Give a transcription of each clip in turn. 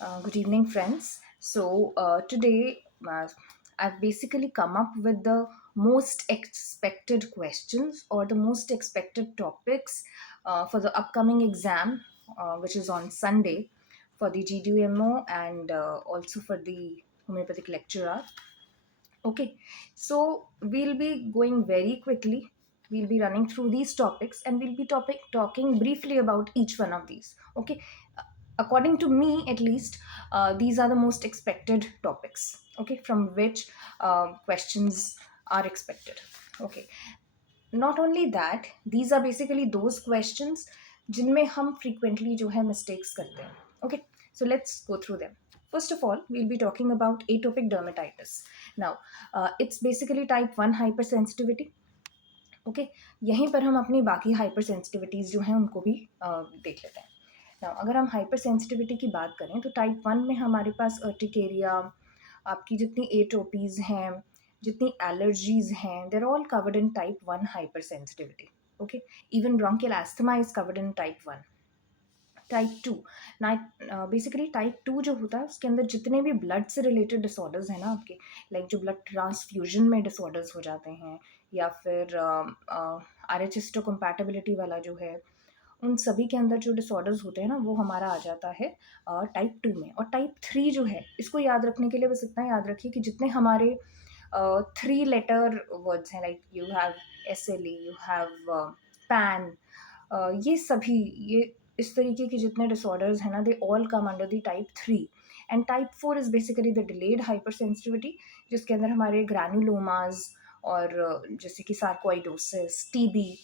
Good evening, friends. Today I've basically come up with the most expected questions or the most expected topics for the upcoming exam, which is on Sunday for the GDMO and also for the homeopathic lecturer. Okay, so we'll be going very quickly. We'll be running through these topics and we'll be talking briefly about each one of these. Okay, according to me, at least, these are the most expected topics. Okay, from which questions are expected. Okay, not only that, these are basically those questions जिनमें हम frequently जो है mistakes करते हैं. Okay, so let's go through them. First of all, we'll be talking about atopic dermatitis. Now, it's basically type 1 hypersensitivity. Okay, यहीं पर हम अपनी बाकी हाइपर सेंसिटिविटीज़ जो हैं उनको भी देख लेते हैं. नाउ अगर हम हाइपर सेंसिटिविटी की बात करें तो टाइप 1 में हमारे पास अर्टिकेरिया, आपकी जितनी एटोपीज़ हैं, जितनी एलर्जीज़ हैं, there all covered in type 1 hyper sensitivity. Okay, even bronchial asthma is covered in type 1. Type 2 ना, बेसिकली टाइप 2 जो होता है उसके अंदर जितने भी ब्लड से रिलेटेड डिसऑर्डर्स हैं ना आपके, लाइक जो ब्लड ट्रांसफ्यूजन में डिसऑर्डर्स हो जाते हैं या फिर आर एच हिस्टोकम्पैटिबिलिटी वाला जो है, उन सभी के अंदर जो डिसऑर्डर्स होते हैं ना वो हमारा आ जाता है टाइप 2 में. और टाइप 3 जो है, इसको याद रखने के लिए बस इतना याद रखिए कि जितने हमारे 3 लेटर वर्ड्स हैं, like you have S L E, you have pan, ये सभी, ये इस तरीके के जितने डिसऑर्डर्स हैं ना, they all come under the type 3. And type 4 is basically the delayed hyper sensitivity, जिसके अंदर हमारे ग्रैनुलोमाज और जैसे कि सार्कोइडोसिस, टीबी,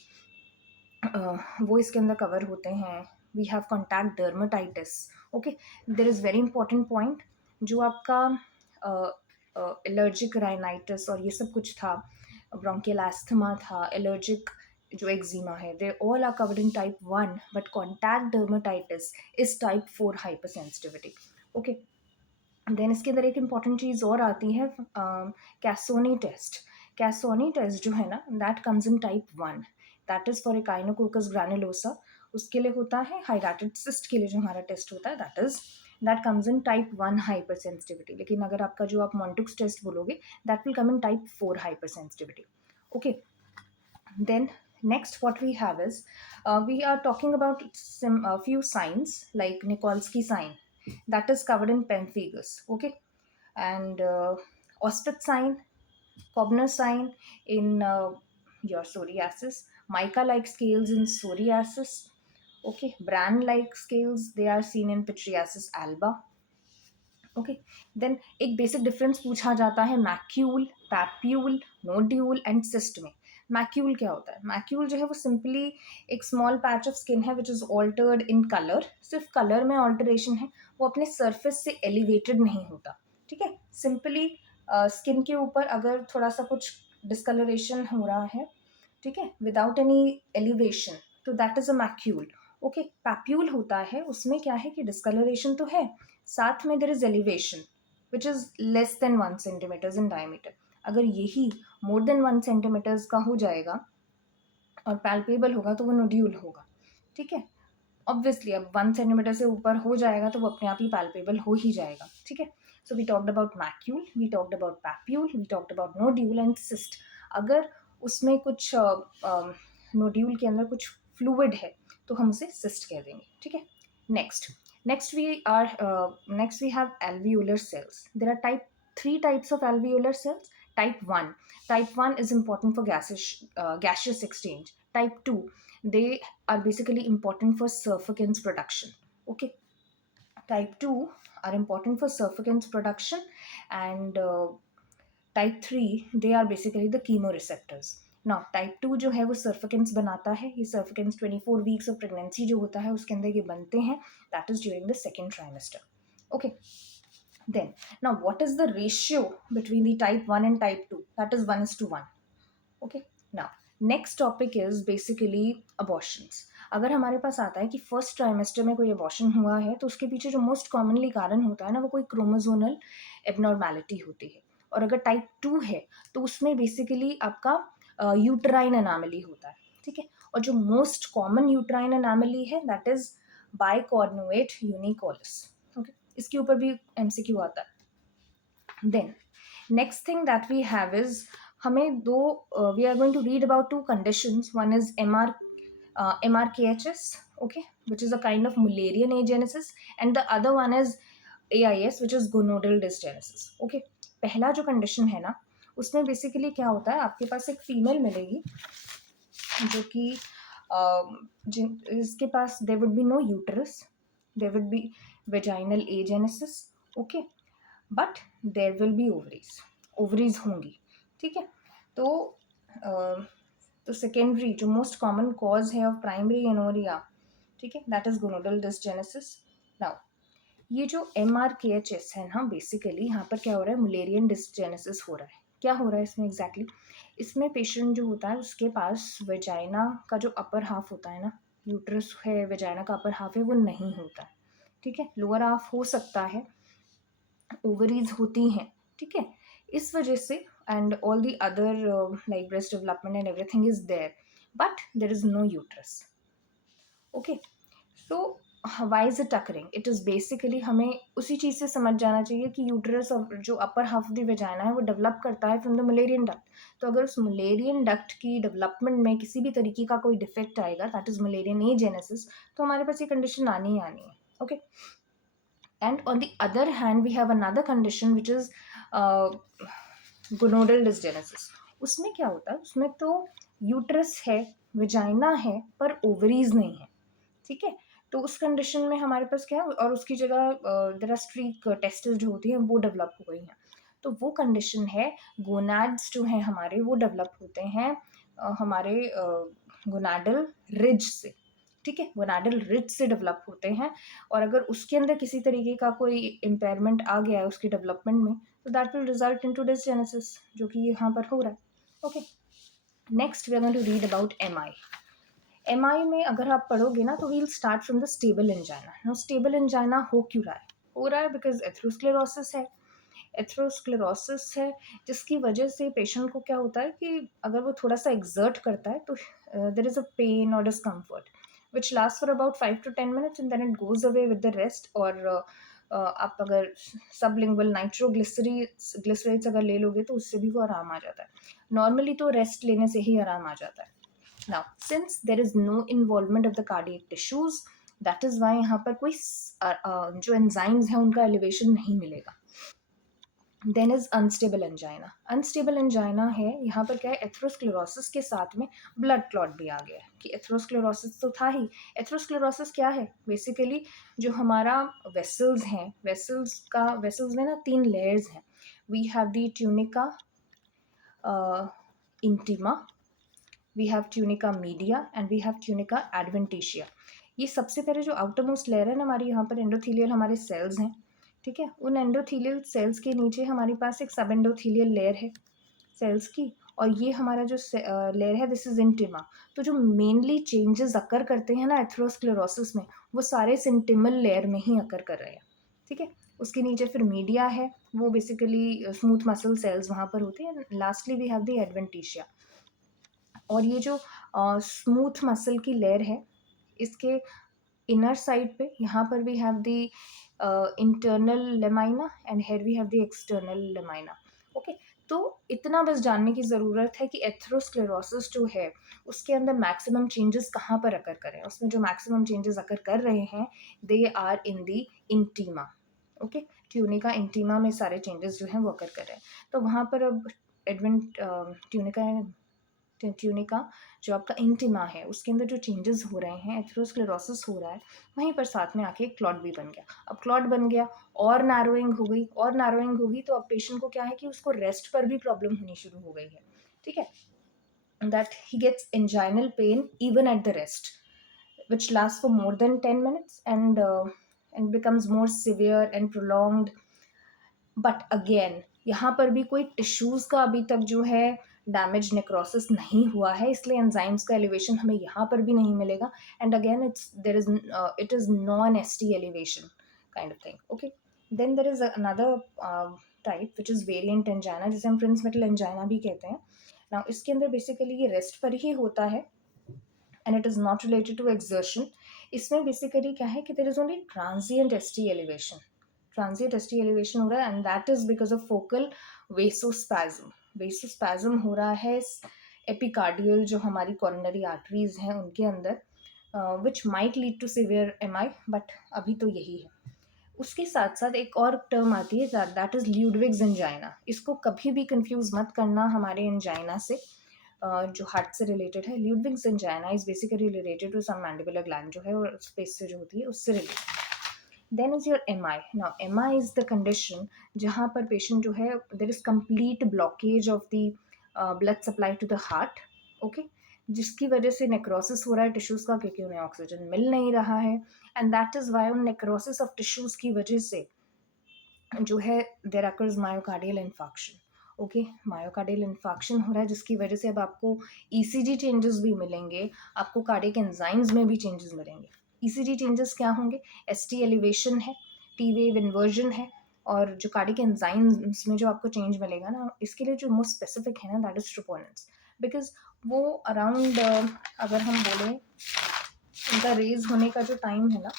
वो इसके अंदर कवर होते हैं. We have contact dermatitis. Okay, there is very important point, जो आपका एलर्जिक राइनाइटिस और ये सब कुछ था, ब्रोंकियल एस्थमा था, एलर्जिक जो एक्जिमा है, they all are covered in type 1, but contact dermatitis is type 4 hyper sensitivity. Okay, then इसके अंदर एक इम्पॉर्टेंट चीज़ और आती है, कैसोनी टेस्ट. कैसोनी टेस्ट जो है ना, that comes in type 1, that is for echinococcus granulosa. उसके लिए होता है हाइड्रेटेड सिस्ट के लिए जो हमारा टेस्ट होता है, that comes in type 1 hyper sensitivity. लेकिन अगर आपका जो आप मॉन्टुक्स टेस्ट बोलोगे, that will come in type 4 hyper sensitivity. Okay, then next what we have is, we are talking about some few signs like Nikolsky sign, that is covered in pemphigus. Okay, and Ospitz sign, Kobner sign in your psoriasis, mica like scales in psoriasis. Okay, bran like scales, they are seen in pityriasis alba. Okay, then एक basic difference पूछा जाता है macule, papule, nodule and cyst में. Macule क्या होता है? Macule जो है वो सिंपली एक स्मॉल पैच ऑफ स्किन है which is altered in colour. सिर्फ कलर में ऑल्टरेशन है, वो अपने सरफेस से एलिवेटेड नहीं होता. ठीक है, सिंपली स्किन के ऊपर अगर थोड़ा सा कुछ डिस्कलरेशन हो रहा है, ठीक है, विदाउट एनी एलिवेशन, तो that is a macule. Okay, papule होता है, उसमें क्या है कि डिस्कलरेशन तो है, साथ में there is elevation which is less than 1 centimetres in diameter. अगर यही मोर देन 1 सेंटीमीटर्स का हो जाएगा और पैल्पेबल होगा तो वो नोड्यूल होगा. ठीक है, ऑब्वियसली अब 1 सेंटीमीटर से ऊपर हो जाएगा तो वो अपने आप ही पैल्पेबल हो ही जाएगा. ठीक है, so we talked about macule, we talked about papule, we talked about nodule and cyst. अगर उसमें कुछ नोड्यूल के अंदर कुछ फ्लूइड है तो हम उसे सिस्ट कह देंगे. ठीक है, next we have alveolar cells. There are 3 types of alveolar cells. Type 1 is important for gaseous exchange. Type 2, they are basically important for surfactants production. Okay, type 2 are important for surfactants production, and type 3 they are basically the chemoreceptors. Now type 2 जो है वो सर्फिकेंट्स बनाता है. ये सर्फिकेंट्स 24 weeks of pregnancy जो होता है उसके अंदर ये बनते हैं, that is during the second trimester. Okay, then now what is the ratio between the type 1 and type 2? That is 1:1. Okay, now next topic is basically abortions. अगर हमारे पास आता है कि फर्स्ट ट्राइमेस्टर में कोई अबॉर्शन हुआ है तो उसके पीछे जो मोस्ट कॉमनली कारण होता है ना, वो कोई क्रोमोजोनल एबनॉर्मैलिटी होती है. और अगर टाइप 2 है तो उसमें बेसिकली आपका यूट्राइन एनामली होता है. ठीक है, और जो मोस्ट कॉमन यूट्राइन एनामली है that is bicornuate unicollis. Okay, इसके ऊपर भी एमसीक्यू आता है। Then next thing that we have is, हमें दो, we are going to read about two conditions, one is MRKHS, okay, which is a kind of Mullerian agenesis, and the other one is AIS, which is gonadal dysgenesis, okay। पहला जो condition है ना, उसमें basically क्या होता है, आपके पास एक फीमेल मिलेगी जो कि जिसके पास there would be no uterus, there would be vaginal agenesis, okay, but there will be ovaries, ovaries होंगी, ठीक है। तो तो सेकेंडरी जो मोस्ट कॉमन कॉज है ऑफ प्राइमरी एनोरिया, ठीक है, that is gonadal dysgenesis. Now ये जो MRKHS है ना, बेसिकली यहाँ पर क्या हो रहा है, मुलेरियन डिसजेनेसिस हो रहा है। क्या हो रहा है इसमें एग्जैक्टली इसमें पेशेंट जो होता है उसके पास वेजाइना का जो अपर हाफ होता है ना, यूट्रस है, वेजाइना का अपर हाफ है, वो नहीं होता है, ठीक है। लोअर हाफ हो सकता है, ओवरीज होती हैं, ठीक है। इस वजह से and all the other like breast development and everything is there, but there is no uterus, okay. So why is it occurring, it is basically हमें उसी चीज़ से समझ जाना चाहिए कि यूट्रस और जो upper half of the vagina है वो डेवलप करता है फ्रॉम द मलेरियन डक्ट। तो अगर उस मलेरियन डक्ट की डेवलपमेंट में किसी भी तरीके का कोई डिफेक्ट आएगा, दैट इज मलेरियन एजेनेसिस, तो हमारे पास ये कंडीशन आनी ही आनी है, okay. And on the other hand we have another condition which is uh, gonadal dysgenesis। उसमें क्या होता है, उसमें तो यूट्रस है, विजाइना है, पर ओवरीज नहीं है, ठीक है। तो उस कंडीशन में हमारे पास क्या है, और उसकी जगह डेरास्ट्रिक टेस्टिस जो होती है वो डेवलप हो गई हैं। तो वो कंडीशन है, गोनाड्स जो हैं हमारे वो डेवलप होते हैं हमारे गोनाडल रिज से, ठीक है, गोनाडल रिज से डेवलप होते हैं। और अगर उसके अंदर किसी तरीके का कोई इम्पेयरमेंट आ गया है उसकी डेवलपमेंट में, तो that will result into dysgenesis, जो कि यहाँ पर हो रहा है, okay. Next we are going to read about MI में अगर आप पढ़ोगे ना, तो we'll start from the stable angina. Now stable angina हो क्यों रहा है, हो रहा है बिकॉज एथेरोस्क्लेरोसिस है, एथेरोस्क्लेरोसिस है, जिसकी वजह से पेशेंट को क्या होता है कि अगर वो थोड़ा सा एक्सर्ट करता है तो देर इज अ पेन और discomfort which last for about 5 to 10 minutes and then it goes away with the rest. और आप अगर सबलिंगुअल ग्लिसराइड्स अगर ले लोगे तो उससे भी वो आराम आ जाता है। नॉर्मली तो रेस्ट लेने से ही आराम आ जाता है। Now, since there is no involvement of the cardiac tissues, that is why यहाँ पर कोई जो एंजाइम्स हैं उनका एलिवेशन नहीं मिलेगा। Then is unstable angina. Unstable angina है, यहाँ पर क्या है, एथेरोस्क्लेरोसिस के साथ में ब्लड क्लॉट भी आ गया है, कि एथेरोस्क्लेरोसिस तो था ही। एथेरोस्क्लेरोसिस क्या है, बेसिकली जो हमारा वेसल्स हैं, वेसल्स में ना 3 लेयर्स हैं। We have the tunica intima, we have tunica media and we have tunica adventitia. ये सबसे पहले जो आउटर मोस्ट लेयर है ना हमारी, यहाँ पर एंडोथीलियल हमारे सेल्स हैं, ठीक है। उन एंडोथीलियल सेल्स के नीचे हमारे पास एक सब एंडोथीलियल लेयर है सेल्स की, और ये हमारा जो लेयर है दिस इज इंटिमा। तो जो मेनली चेंजेस अकर करते हैं ना एथेरोस्क्लेरोसिस में, वो सारे इंटिमल लेयर में ही अकर कर रहे हैं, ठीक है। उसके नीचे फिर मीडिया है, वो बेसिकली स्मूथ मसल सेल्स वहाँ पर होते हैं। Lastly we have the adventitia. और ये जो स्मूथ मसल की लेयर है, इसके इनर साइड पे यहाँ पर we have the internal lamina and here we have the external lamina, okay. तो इतना बस जानने की ज़रूरत है कि एथेरोस्क्लेरोसिस जो है उसके अंदर मैक्सिमम चेंजेस कहाँ पर अकर करें। उसमें जो मैक्सिमम चेंजेस अकर कर रहे हैं they are in the intima, okay. Tunica intima में सारे चेंजेस जो हैं वो अकर कर रहे हैं। तो वहाँ पर अब ट्यूनिका जो आपका इंटिमा है उसके अंदर जो चेंजेस हो रहे हैं, एथेरोस्क्लेरोसिस हो रहा है, वहीं पर साथ में आके क्लॉट भी बन गया। अब क्लॉट बन गया और नैरोइंग हो गई, और नैरोइंग होगी तो अब पेशेंट को क्या है कि उसको रेस्ट पर भी प्रॉब्लम होनी शुरू हो गई है, ठीक है। That he gets anginal pain even at the rest which lasts for more than 10 minutes and becomes more severe and prolonged। But again यहाँ पर भी कोई टिश्यूज़ का अभी तक जो है डैमेज नेक्रोसिस नहीं हुआ है, इसलिए एंजाइम्स का एलिवेशन हमें यहाँ पर भी नहीं मिलेगा। And again it is non ST elevation kind of thing, okay. Then there is another type which is variant angina, जिसे हम प्रिंसमेटल एंजाइना भी कहते हैं। नाउ इसके अंदर बेसिकली ये रेस्ट पर ही होता है and it is not related to exertion. इसमें बेसिकली क्या है कि there is only transient ST elevation, transient ST elevation हो रहा है, and that is because of focal vasospasm. Vasospasm हो रहा है एपिकार्डियल, जो हमारी कोरोनरी आर्टरीज हैं उनके अंदर, which might lead to severe MI, but अभी तो यही है। उसके साथ साथ एक और टर्म आती है, दैट इज ल्यूडविग्स एंजाइना। इसको कभी भी कंफ्यूज मत करना हमारे एंजाइना से, जो हार्ट से रिलेटेड है। Ludwig's angina is basically related to some mandibular gland जो है, और स्पेस से जो होती है उससे related. Then is your MI. Now MI is the condition जहाँ पर पेशेंट जो है, there is complete blockage of the blood supply to the heart, okay, जिसकी वजह से नेक्रोसिस हो रहा है टिश्यूज का, क्योंकि उन्हें ऑक्सीजन मिल नहीं रहा है। एंड दैट इज वाई उन नेक्रोसिस ऑफ टिश्यूज की वजह से जो है there occurs myocardial infarction. Okay, myocardial infarction हो रहा है, जिसकी वजह से अब आपको ईसीजी चेंजेस भी मिलेंगे, आपको कार्डियक एंजाइम्स में भी चेंजेस मिलेंगे। ईसीजी चेंजेस क्या होंगे? एसटी एलिवेशन है, टी वेव इन्वर्जन है, और जो कार्डियक एंजाइम्स में जो आपको चेंज मिलेगा ना, इसके लिए जो मोस्ट स्पेसिफिक है ना, दैट इज ट्रोपोनिन्स। बिकॉज वो अराउंड, अगर हम बोलें उनका रेज होने का जो टाइम है ना,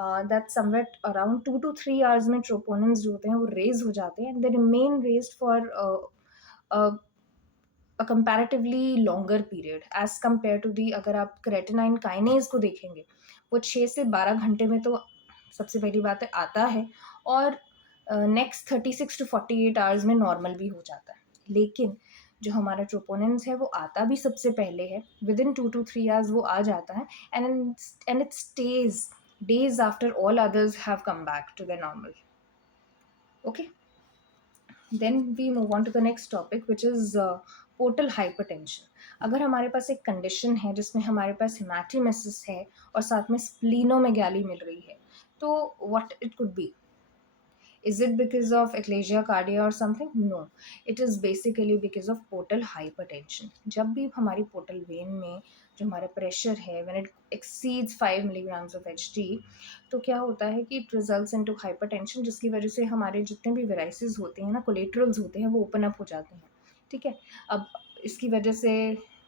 दैट समवेट अराउंड 2 to 3 hours में ट्रोपोनिन्स जो होते हैं वो रेज हो जाते हैं, and they remain raised for a comparatively longer period as compare to the, अगर आप क्रेटिनाइन काइनेज को देखेंगे, वो 6 से 12 घंटे में तो सबसे पहली बात है आता है, और नेक्स्ट 36 to 48 hours में नॉर्मल भी हो जाता है। लेकिन जो हमारा ट्रोपोनिन्स है वो आता भी सबसे पहले है, विद इन 2 to 3 hours वो आ जाता है, and it stage days after all others have come back to their normal. Okay, then we move on to the next topic, which is portal hypertension. अगर हमारे पास एक कंडीशन है जिसमें हमारे पास हेमाटीमेसिस है और साथ में स्प्लीनोमेगाली मिल रही है, तो what it could be? Is it because of eclasia cardia or something? No, it is basically because of portal hypertension. जब भी हमारी portal vein में जो हमारा प्रेशर है, when it exceeds 5 milligrams of HT, तो क्या होता है कि it results into hypertension, जिसकी वजह से हमारे जितने भी वेराइसेस होते हैं ना, कोलेट्रल्स होते हैं, वो ओपन अप हो जाते हैं। ठीक है, अब इसकी वजह से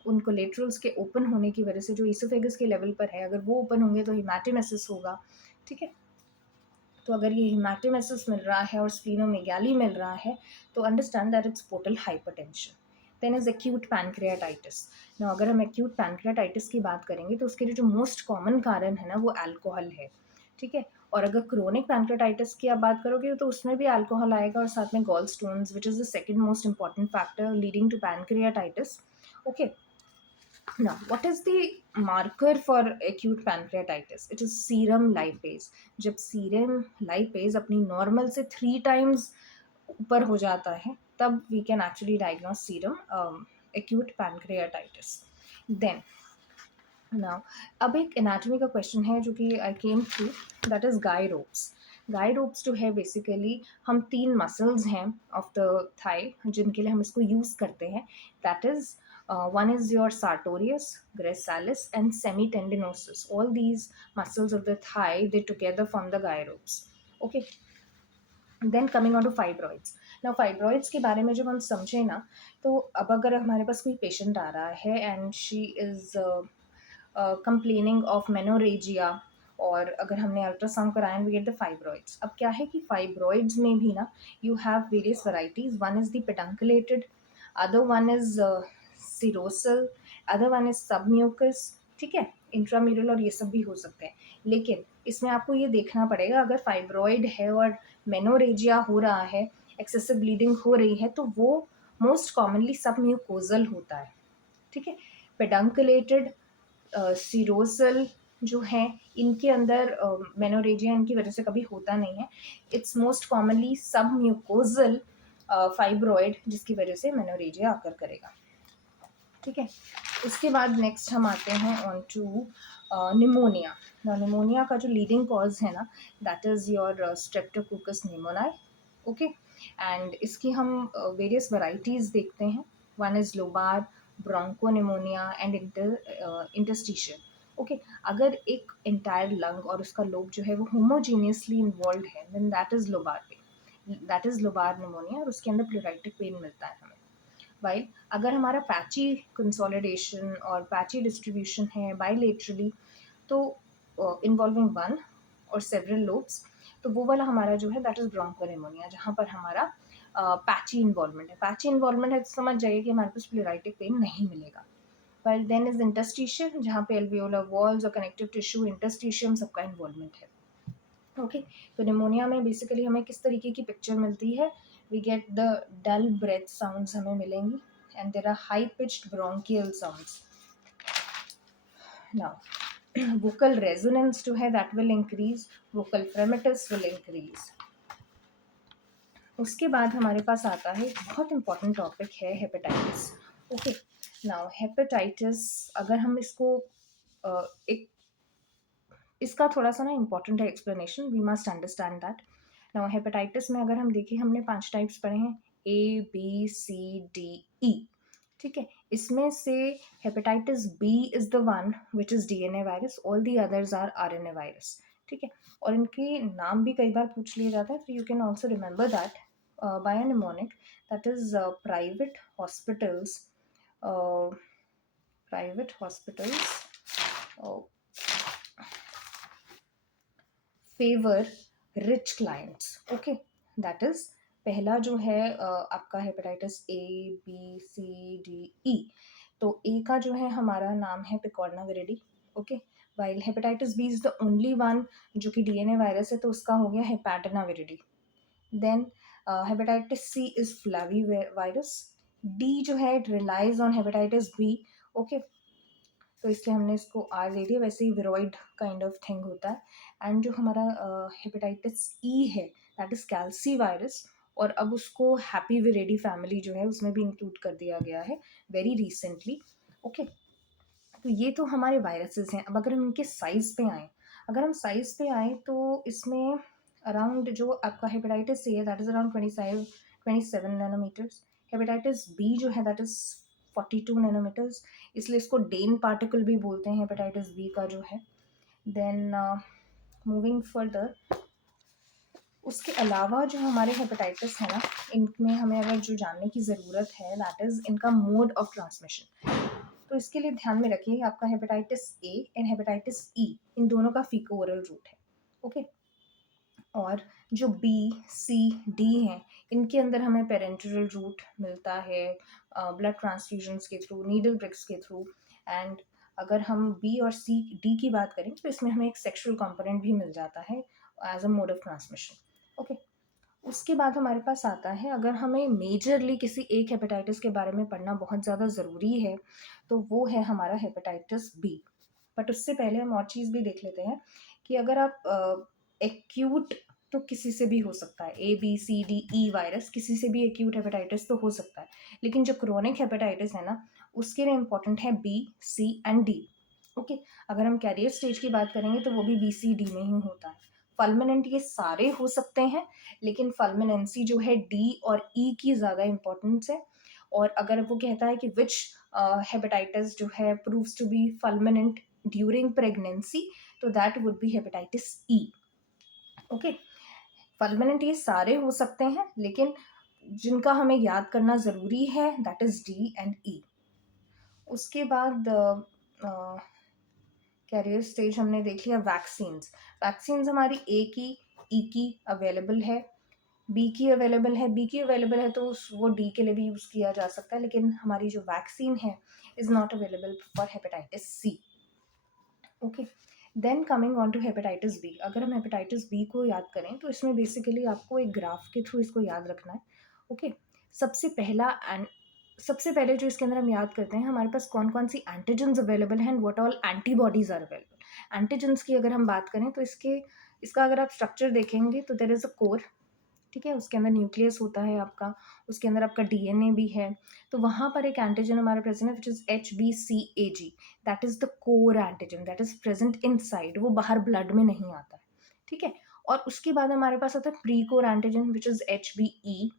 उन कोलेट्रल्स के ओपन होने की वजह से जो ईसोफेगस के लेवल पर है, अगर वो ओपन होंगे तो हेमाटीमेसिस होगा। ठीक है, तो अगर ये हेमाटीमेसिस मिल रहा है और स्प्लीनोमेगाली मिल रहा है, तो understand that it's portal hypertension. Then is acute pancreatitis. ना, अगर हम एक्यूट पैनक्रियाटाइटिस की बात करेंगे तो उसके लिए जो मोस्ट कॉमन कारण है ना, वो अल्कोहल है। ठीक है, और अगर क्रोनिक पैनक्रियाटाइटिस की आप बात करोगे तो उसमें भी अल्कोहल आएगा, और साथ में gall stones, which is the second most important factor leading to pancreatitis. Okay, now, what is the marker for acute pancreatitis? It is serum lipase. जब serum lipase अपनी normal से 3 times ऊपर हो जाता है, तब we can actually diagnose serum acute pancreatitis. Then, now, अब एक anatomy का question है जो कि I came through, that is guy ropes. गाई रोप्स जो है बेसिकली हम 3 muscles हैं ऑफ द थाई जिनके लिए हम इसको यूज करते हैं, that is one is your sartorius, gracilis, and semitendinosus. All these muscles of the thigh, they together form the guy ropes. Okay, then coming on to fibroids. Now fibroids के बारे में जब हम समझे ना, तो अब अगर हमारे पास कोई पेशेंट आ रहा है and she is complaining of menorrhagia, और अगर हमने अल्ट्रासाउंड कराया and we get the fibroids, अब क्या है कि फाइब्रॉइड्स में भी ना you have various varieties. One is the pedunculated, other one is serosal, other one is submucous. ठीक है, इंट्राम्यूरल और ये सब भी हो सकते हैं, लेकिन इसमें आपको ये देखना पड़ेगा, अगर फाइब्रॉइड है और मेनोरेजिया हो रहा है, एक्सेसिव ब्लीडिंग हो रही है, तो वो मोस्ट कॉमनली सबम्यूकोजल होता है. ठीक है, पेडंकुलेटेड, सीरोसल जो हैं, इनके अंदर मेनोरेजिया इनकी वजह से कभी होता नहीं है. इट्स मोस्ट कॉमनली सब म्यूकोजल फाइब्रॉइड जिसकी वजह से मेनोरेजिया आकर करेगा. ठीक है, इसके बाद नेक्स्ट हम आते हैं ऑन टू निमोनिया. निमोनिया का जो लीडिंग कॉज है ना, that is your streptococcus pneumoniae. Okay, and इसकी हम वेरियस वैराइटीज़ देखते हैं. One is lobar, bronchopneumonia and interstitial. Okay, अगर एक एंटायर लंग और उसका लोब जो है वो होमोजीनियसली इन्वॉल्व है, then that is lobar pain, that is lobar pneumonia, और उसके अंदर प्लूराइटिक पेन मिलता है हमें. वाइल अगर हमारा पैची कंसोलिडेशन और पैची डिस्ट्रीब्यूशन है बाइलेटरली, तो इन्वॉल्विंग वन और सेवरल लोब्स, तो वो वाला हमारा जो है दैट इज़ ब्रोंकोनिमोनिया, जहाँ पर हमारा पैची इन्वॉल्वमेंट है। पैची इन्वॉल्वमेंट है तो समझ जाइए कि हमारे पास प्लूराइटिक पेन नहीं मिलेगा। While then is interstitial, जहाँ पे alveolar walls और connective tissue interstitium सबका इन्वॉल्वमेंट है। ओके, तो निमोनिया में बेसिकली हमें किस तरीके की पिक्चर मिलती है? We get the dull breath sounds हमें मिलेंगी, and there are high pitched bronchial sounds. Now vocal resonance जो है that will increase, vocal fremitus will increase। उसके बाद हमारे पास आता है एक बहुत इंपॉर्टेंट टॉपिक है हेपेटाइटिस। ओके, नाउ हेपेटाइटिस अगर हम इसको एक इसका थोड़ा सा ना इम्पॉर्टेंट है explanation, we must understand that. Now hepatitis में अगर हम देखें, हमने 5 टाइप्स पढ़े हैं, ए बी सी डी ई, ठीक है। इसमें से hepatitis B is the one which is DNA virus, all the others are RNA virus, ठीक है। और इनके नाम भी कई बार पूछ लिए जाते हैं, तो you can also remember that by a mnemonic, that is private hospitals favour rich clients. Okay, that is पहला जो है आपका hepatitis A B C D E. तो ए का जो है हमारा नाम है picornaviridae. Okay, while hepatitis B is the only one जो कि डीएनए वायरस है, तो उसका हो गया hepadnaviridae. Then hepatitis C is flavivirus. D जो है it relies on hepatitis B. Okay, तो इसलिए हमने इसको आर दे दिया। वैसे ही विरोइड काइंड ऑफ थिंग होता है। एंड जो हमारा हेपेटाइटिस ई है दैट इज कैल्सी वायरस, और अब उसको हैप्पी विरेडी फैमिली जो है उसमें भी इंक्लूड कर दिया गया है वेरी रिसेंटली। ओके, तो ये तो हमारे वायरसेस हैं। अब अगर हम इनके साइज पे आए, अगर हम साइज पे आए तो इसमें अराउंड जो आपका हेपेटाइटिस सी है that is around 27 nanometres. Hepatitis B जो है दैट इज 42 नैनोमीटर्स, इसलिए इसको डेन पार्टिकल भी बोलते हैं हेपेटाइटिस बी का जो है। देन मूविंग फर्दर, उसके अलावा जो हमारे हेपेटाइटिस है ना, इनमें हमें अगर जो जानने की ज़रूरत है दैट इज़ इनका मोड ऑफ ट्रांसमिशन। तो इसके लिए ध्यान में रखिए आपका hepatitis A and hepatitis E, इन दोनों का फीको ओरल रूट है। ओके, और जो बी सी डी हैं इनके अंदर हमें पेरेंटरल रूट मिलता है ब्लड ट्रांसफ्यूजन्स के थ्रू, नीडल ब्रिक्स के थ्रू। एंड अगर हम बी और सी डी की बात करें तो इसमें हमें एक सेक्शुअल कंपोनेंट भी मिल जाता है as a mode of transmission. Okay, उसके बाद हमारे पास आता है, अगर हमें मेजरली किसी एक हेपेटाइटिस के बारे में पढ़ना बहुत ज़्यादा ज़रूरी है तो वो है हमारा हेपेटाइटिस बी। बट उससे पहले हम और चीज़ भी देख लेते हैं कि अगर आप एक्यूट, तो किसी से भी हो सकता है, A B C D E virus किसी से भी एक्यूट हेपेटाइटिस तो हो सकता है, लेकिन जो क्रोनिक हेपेटाइटिस है ना उसके लिए इम्पोर्टेंट है B C and D. Okay, अगर हम कैरियर स्टेज की बात करेंगे तो वो भी बी सी डी में ही होता है। फल्मिनेंट ये सारे हो सकते हैं, लेकिन फल्मिनेंसी जो है डी और ई की ज़्यादा इंपॉर्टेंस है। और अगर वो कहता है कि विच हेपेटाइटिस जो है proves to be fulminant during pregnancy, तो that would be hepatitis E. Okay, fulminant ये सारे हो सकते हैं, लेकिन जिनका हमें याद करना ज़रूरी है दैट इज़ डी एंड ई। उसके बाद कैरियर स्टेज हमने देख लिया। वैक्सीन्स, वैक्सीन्स हमारी ए की ई की अवेलेबल है, बी की अवेलेबल है। बी की अवेलेबल है तो वो डी के लिए भी यूज़ किया जा सकता है, लेकिन हमारी जो वैक्सीन है is not available for hepatitis C. Okay, then coming on to hepatitis B. अगर हम हेपेटाइटिस बी को याद करें तो इसमें बेसिकली आपको एक ग्राफ के थ्रू इसको याद रखना है। ओके, सबसे पहला एंड सबसे पहले जो इसके अंदर हम याद करते हैं हमारे पास कौन कौन सी एंटीजेंस अवेलेबल हैं and what all antibodies are available. Antigens की अगर हम बात करें तो इसका अगर आप स्ट्रक्चर देखेंगे तो देयर इज़ अ कोर, ठीक है, उसके अंदर न्यूक्लियस होता है आपका, उसके अंदर आपका डीएनए भी है। तो वहाँ पर एक एंटीजन हमारा प्रेजेंट है which is HBCAG, that is the core antigen that is present inside, वो बाहर ब्लड में नहीं आता है, ठीक है। और उसके बाद हमारे पास आता है pre core antigen which is HBeAg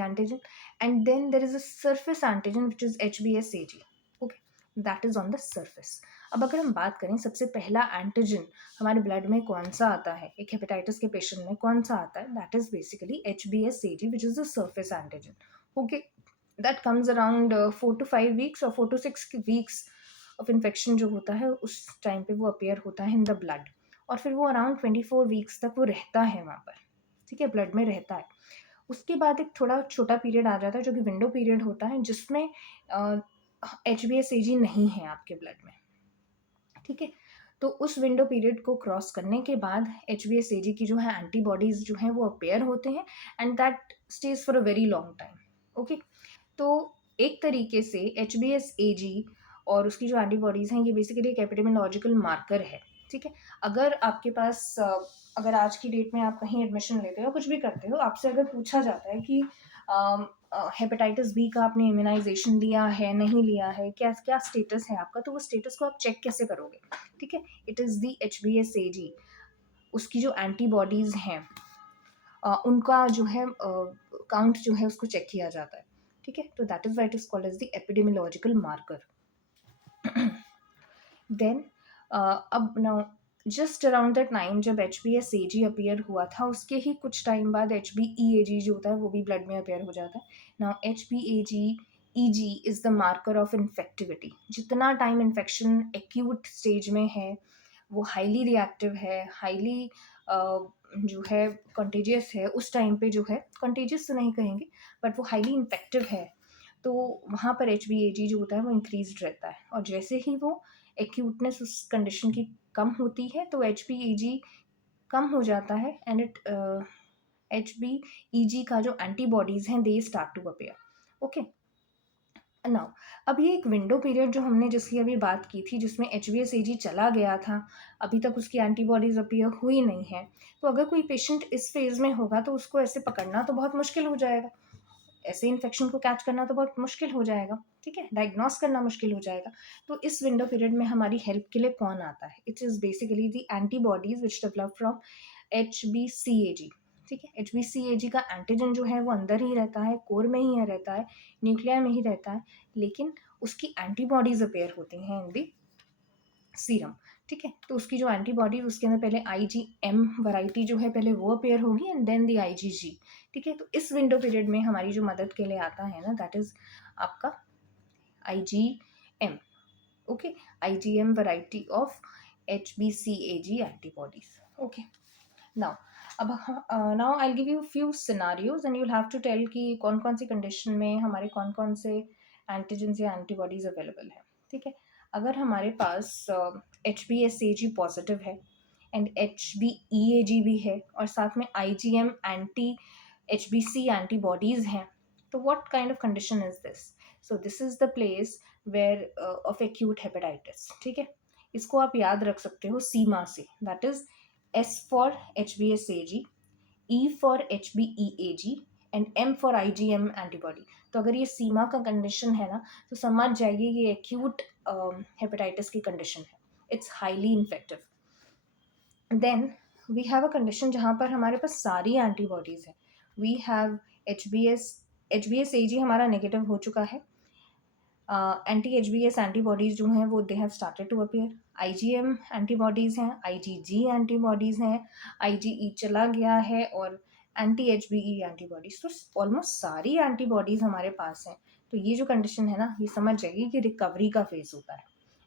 antigen, and then there is a surface antigen which is HBsAg. Okay, that is on the surface. अब अगर हम बात करें सबसे पहला एंटीजन हमारे ब्लड में कौन सा आता है, एक हेपेटाइटिस के पेशेंट में कौन सा आता है, that is basically HBsAg which is the surface antigen. Okay, that comes around 4 to 5 weeks और 4 to 6 weeks ऑफ इन्फेक्शन जो होता है उस टाइम पे वो अपेयर होता है इन द ब्लड। और फिर वो अराउंड 24 वीक्स तक वो रहता है वहाँ पर, ठीक है, ब्लड में रहता है। उसके बाद एक थोड़ा छोटा पीरियड आ जाता है जो कि विंडो पीरियड होता है, जिसमें HbS-Ag नहीं है आपके ब्लड में, ठीक है। तो उस विंडो पीरियड को क्रॉस करने के बाद HbS-Ag की जो है एंटीबॉडीज जो हैं वो अपेयर होते हैं, and that stage for a very long time. Okay, तो एक तरीके से HbS-Ag और उसकी जो एंटीबॉडीज हैं ये बेसिकली एक एपिडेमियोलॉजिकल मार्कर है, ठीक है। अगर आपके पास अगर आज की डेट में आप कहीं एडमिशन लेते हो, कुछ भी करते हो, आपसे अगर पूछा जाता है कि हेपेटाइटिस बी का आपने इम्यूनाइजेशन लिया है, नहीं लिया है, क्या क्या स्टेटस है आपका, तो वो स्टेटस को आप चेक कैसे करोगे, ठीक है। इट इज़ दी HbS-Ag, उसकी जो एंटीबॉडीज हैं उनका जो है काउंट जो है उसको चेक किया जाता है, ठीक है। तो that is why it is called as the epidemiological marker. Then अब now just around the time जब HbS-Ag अपीयर हुआ था, उसके ही कुछ टाइम बाद HbEAg जो होता है वो भी ब्लड में अपीयर हो जाता है। Now HbEAg is the marker of infectivity. जितना टाइम इन्फेक्शन एक्यूट स्टेज में है वो हाईली रिएक्टिव है, हाईली जो है कंटेजियस है, उस टाइम पे जो है कंटेजियस तो नहीं कहेंगे बट वो हाईली इन्फेक्टिव है, तो वहाँ पर HbAg जो होता है वो इंक्रीज रहता है। और जैसे ही वो एक्यूटनेस उस कंडीशन की कम होती है तो HbAg कम हो जाता है, एंड HbEg का जो एंटीबॉडीज हैं they start to appear. Okay, now अब ये एक विंडो पीरियड जो हमने जिसकी अभी बात की थी, जिसमें HbS-Ag चला गया था, अभी तक उसकी एंटीबॉडीज अपीयर हुई नहीं है, तो अगर कोई पेशेंट इस फेज में होगा तो उसको ऐसे पकड़ना तो बहुत मुश्किल हो जाएगा, ऐसे इन्फेक्शन को कैच करना तो बहुत मुश्किल हो जाएगा, ठीक है, डायग्नोस करना मुश्किल हो जाएगा। तो इस विंडो पीरियड में हमारी हेल्प के लिए कौन आता है? It is basically the antibodies which develop from HbCAg, ठीक है। HbCAg का एंटीजन जो है वो अंदर ही रहता है, कोर में ही रहता है, न्यूक्लिया में ही रहता है, लेकिन उसकी एंटीबॉडीज अपेयर होती हैं इन दी सीरम, ठीक है। तो उसकी जो एंटीबॉडी उसके अंदर पहले IgM वैरायटी जो है पहले वो अपेयर होगी एंड देन दी IgG, ठीक है। तो इस विंडो पीरियड में हमारी जो मदद के लिए आता है ना, दैट इज आपका IgM। Okay, IgM variety of HbCAg antibodies. Okay, now अब now I give you few scenarios and you'll have to tell कि कौन कौन सी कंडीशन में हमारे कौन कौन से एंटीजन्स या एंटीबॉडीज अवेलेबल है, ठीक है। अगर हमारे पास HbS-Ag पॉजिटिव है एंड HbEAg भी है और साथ में IgM एंटी HbC एंटीबॉडीज हैं, तो what kind of condition is this? So this is the place where of acute hepatitis, ठीक है। इसको आप याद रख सकते हो सीमा से, that is S for HbS-Ag, E for HbEAg and M for IgM antibody. तो अगर ये सीमा का कंडीशन है ना, तो समझ जाइए ये एक्यूट हेपेटाइटिस की कंडीशन है, it's highly infective. Then we have a condition जहाँ पर हमारे पास सारी एंटीबॉडीज है। वी हैव HbS-Ag हमारा नेगेटिव हो चुका है, एंटी-HbS एंटीबॉडीज जो हैं वो they have started to appear, IgM antibodies हैं, IgG एंटीबॉडीज हैं, IgE चला गया है और एंटी-HbE एंटीबॉडीज, तो ऑलमोस्ट सारी एंटीबॉडीज हमारे पास हैं। तो ये जो कंडीशन है ना, ये समझ जाइए कि रिकवरी का फेज होता है।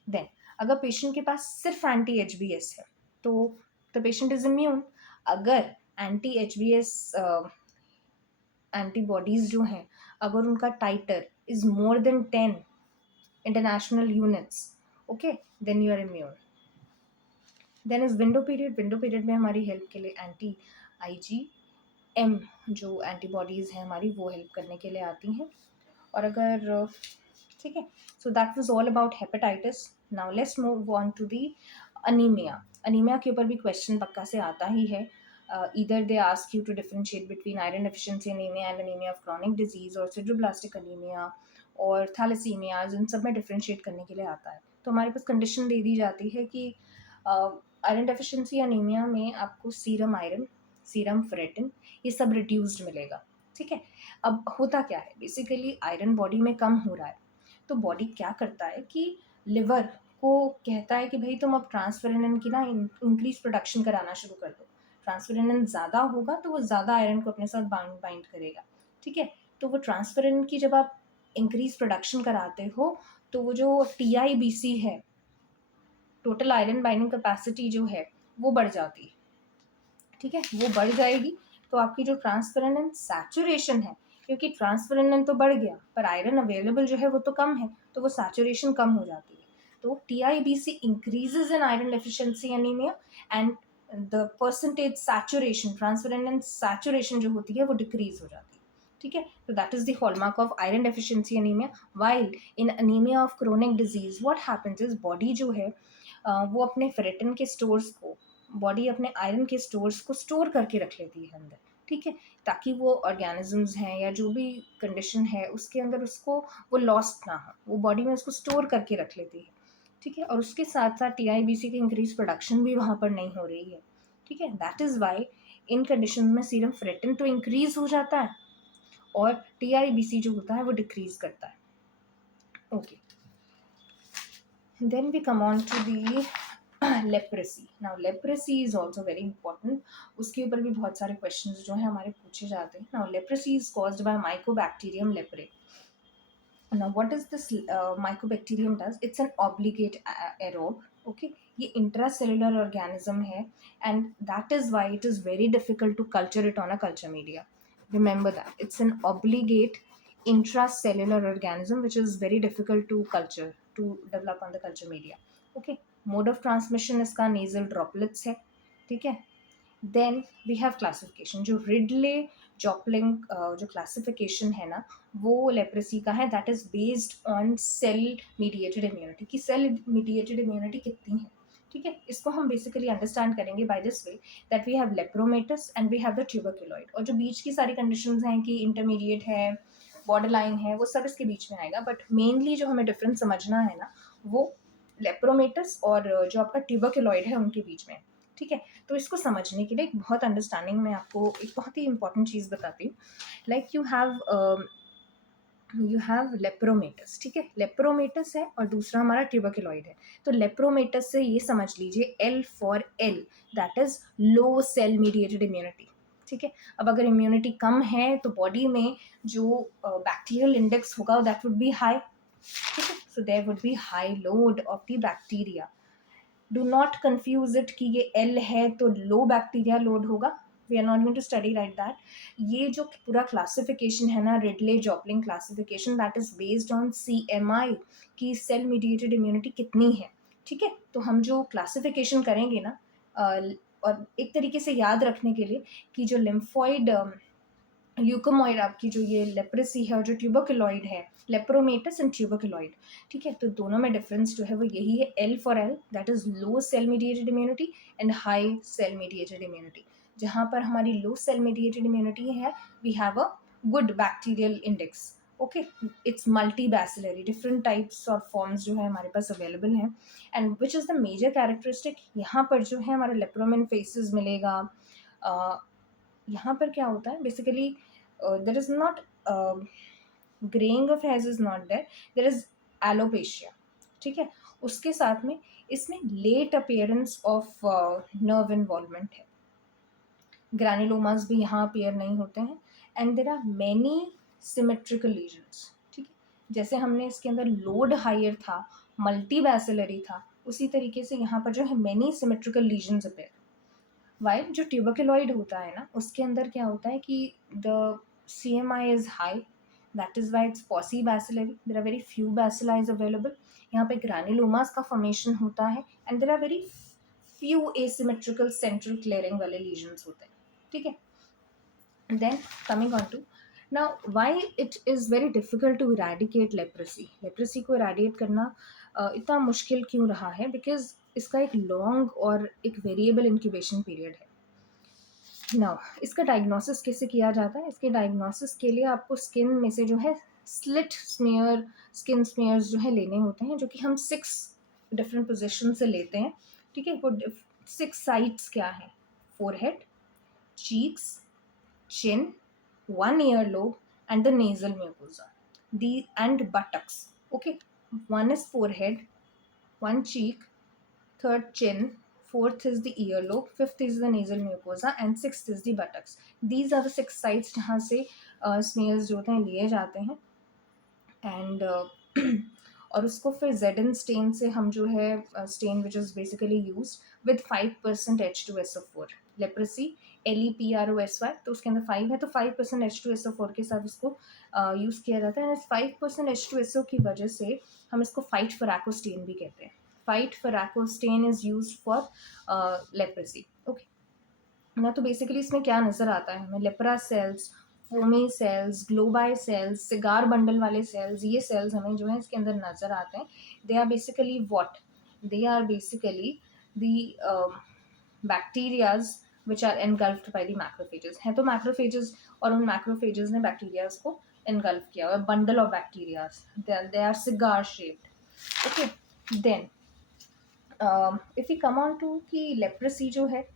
देन अगर पेशेंट के पास सिर्फ एंटी-HbS है तो द पेशेंट इज इम्यून। अगर एंटी-HbS एंटीबॉडीज जो हैं अगर उनका titre is more than 10 international units, okay, then you are immune. then is window period में हमारी हेल्प के लिए एंटी IgM जो एंटीबॉडीज हैं हमारी वो हेल्प करने के लिए आती हैं। और अगर ठीक है, so that was all about hepatitis. Now let's move on to the anaemia. Anaemia के ऊपर भी क्वेश्चन पक्का से आता ही है। either they ask you to differentiate between iron deficiency anemia and anemia of chronic disease और sideroblastic anemia और थैलेसीमियाज, इन सब में डिफ्रेंशिएट करने के लिए आता है। तो हमारे पास कंडीशन दे दी जाती है कि आयरन डेफिशिएंसी अनीमिया में आपको सीरम आयरन, सीरम फेरेटिन ये सब रिड्यूस्ड मिलेगा, ठीक है। अब होता क्या है, बेसिकली आयरन बॉडी में कम हो रहा है तो बॉडी क्या करता है कि लिवर को कहता है कि भाई तुम अब ट्रांसफेरेनिन की ना इंक्रीज प्रोडक्शन कराना शुरू कर दो। ट्रांसफेरेनिन ज़्यादा होगा तो वो ज़्यादा आयरन को अपने साथ बाइंड करेगा, ठीक है। तो वो ट्रांसफेरेनिन की जब आप इंक्रीज प्रोडक्शन कराते हो तो वो जो TIBC है, टोटल आयरन बाइंडिंग कैपेसिटी जो है वो बढ़ जाती है, ठीक है, वो बढ़ जाएगी। तो आपकी जो ट्रांसफेरेंट एंड सैचुरेशन है, क्योंकि ट्रांसफेरेंट तो बढ़ गया पर आयरन अवेलेबल जो है वो तो कम है, तो वो सैचुरेशन कम हो जाती है। तो TIBC increases in iron deficiency anaemia and the percentage saturation, transferrin and saturation जो होती है वो डिक्रीज हो जाती है, ठीक है। तो that is the hallmark of iron deficiency anaemia. While in anaemia of chronic disease what happens is body जो है वो अपने फेरेटिन के स्टोर्स को, बॉडी अपने आयरन के स्टोर्स को स्टोर करके रख लेती है अंदर, ठीक है, ताकि वो ऑर्गेनिजम्स हैं या जो भी कंडीशन है उसके अंदर उसको वो लॉस्ट ना हो, वो बॉडी में उसको स्टोर करके रख लेती है, ठीक है। और उसके साथ साथ TIBC की इंक्रीज प्रोडक्शन भी वहाँ पर नहीं हो रही है, ठीक है। That is why in condition में सीरम फेरेटिन तो इंक्रीज हो जाता है और TIBC जो होता है वो डिक्रीज करता है। Okay, then we come on to the leprosy. Now leprosy is also very important, उसके ऊपर भी बहुत सारे क्वेश्चन जो है हमारे पूछे जाते हैं। Now leprosy is caused by Mycobacterium leprae. Now what is this mycobacterium does? It's an obligate aerobe, okay, ये intracellular organism है and that is why it is very difficult to culture it on a culture media. Remember that it's an obligate intracellular organism which is very difficult to culture, to develop on the culture media, okay. Mode of transmission इसका nasal droplets है, ठीक है। Then we have classification, जो Ridley Jopling जो क्लासिफिकेशन है ना वो लेप्रेसी का है, that is based on cell mediated immunity, कि सेल मीडिएटेड इम्यूनिटी कितनी है, ठीक है। इसको हम बेसिकली अंडरस्टैंड करेंगे by this way that we have lepromatous and we have the tuberculoid, और जो बीच की सारी कंडीशंस हैं कि इंटरमीडिएट है, बॉर्डर लाइन है, वो सब इसके बीच में आएगा, बट मेनली जो हमें डिफरेंस समझना है ना वो लेप्रोमेटस और जो आपका ट्यूबरक्यूलॉइड है उनके बीच में, ठीक है। तो इसको समझने के लिए एक बहुत अंडरस्टैंडिंग में आपको एक बहुत ही इंपॉर्टेंट चीज़ बताती हूँ। लाइक यू हैव लेप्रोमेटस, ठीक है, लेप्रोमेटस है और दूसरा हमारा ट्यूबरक्यूलॉइड है। तो लेप्रोमेटस से ये समझ लीजिए L for L, that is low cell mediated immunity, ठीक है। अब अगर इम्यूनिटी कम है तो बॉडी में जो बैक्टीरियल इंडेक्स होगा दैट वुड बी हाई, ठीक है। So there would be high load of the bacteria. Do not confuse it कि ये L है तो लो बैक्टीरिया लोड होगा, we are not going to study like that. ये जो पूरा क्लासिफिकेशन है ना Ridley Jopling classification, that is based on CMI की सेल मीडिएटेड इम्यूनिटी कितनी है, ठीक है। तो हम जो क्लासिफिकेशन करेंगे ना और एक तरीके से याद रखने के लिए कि जो लिम्फॉइड ल्यूकोमॉइड आपकी जो ये लेप्रेसी है और जो ट्यूबरक्यूलॉइड है, लेप्रोमेटस एंड ट्यूबरक्यूलॉइड, ठीक है। तो दोनों में डिफरेंस जो है वो यही है, L for L, that is low cell mediated immunity and high cell mediated immunity. जहाँ पर हमारी लो सेल मीडिएटेड इम्यूनिटी है we have a good bacterial index, okay. It's multibacillary, different types और फॉर्म्स जो है हमारे पास available हैं and which is the major characteristic. यहाँ पर जो है हमारा लेप्रोमेन फेसिस मिलेगा। यहाँ पर क्या होता है basically, there is not greying of hairs is not there, there is alopecia, ठीक है। उसके साथ में इसमें late appearance of nerve involvement है, ग्रैनुलोमास भी यहाँ अपियर नहीं होते हैं and there are many symmetrical lesions, ठीक है। जैसे हमने इसके अंदर लोड हायर था, मल्टी बैसिलरी था, उसी तरीके से यहाँ पर जो है many symmetrical lesions appear. While जो ट्यूबरक्यूलॉइड होता है ना उसके अंदर क्या होता है कि the CMI is high, that is why it's paucibacillary, there are very few bacilli available. यहाँ पे ग्रैनुलोमास का फॉर्मेशन होता है and there are very few asymmetrical central clearing वाले लीजन्स होते हैं, ठीक है। Then coming on to now why it is very difficult to eradicate leprosy, leprosy को इरेडिकेट करना इतना मुश्किल क्यों रहा है, बिकॉज इसका एक लॉन्ग और एक वेरिएबल इंक्यूबेशन पीरियड है। नाउ इसका डायग्नोसिस कैसे किया जाता है, इसके डायग्नोसिस के लिए आपको स्किन में से जो है स्लिट स्मीयर, स्किन स्मीयर्स जो है लेने होते हैं, जो कि हम 6 डिफरेंट पोजिशन से लेते हैं, ठीक है। वो 6 साइट्स क्या हैं, forehead, cheeks, chin, one earlobe, and the nasal mucosa. And buttocks. Okay, one is forehead, one cheek, third chin, fourth is the earlobe, fifth is the nasal mucosa, and sixth is the buttocks. These are the 6 sites जहाँ से smears जो होते हैं लिए जाते हैं and और उसको फिर जेडन स्टेन से हम जो है stain which is basically use with 5% H2SO4 leprosy LEPROSY, तो उसके अंदर 5 है तो 5% H2SO4 के साथ इसको यूज़ किया जाता है। इस 5% H2SO की वजह से हम इसको फाइट फराकोस्टेन भी कहते हैं। Fite Faraco stain is use for leprosy. Okay ना, तो बेसिकली इसमें क्या नज़र आता है हमें, lepra cells, foamy cells, globi cells, cigar bundle वाले सेल्स, ये सेल्स हमें जो है इसके अंदर नज़र आते हैं। They are basically what, they are basically the bacterias which are engulfed by the macrophages. हैं तो मैक्रोफेजेस, और उन मैक्रोफेजेस ने बैक्टीरियाज को एनगल्फ किया हुआ, bundle of bacterias, they are cigar shaped. Okay then if you come on to कि leprosy जो है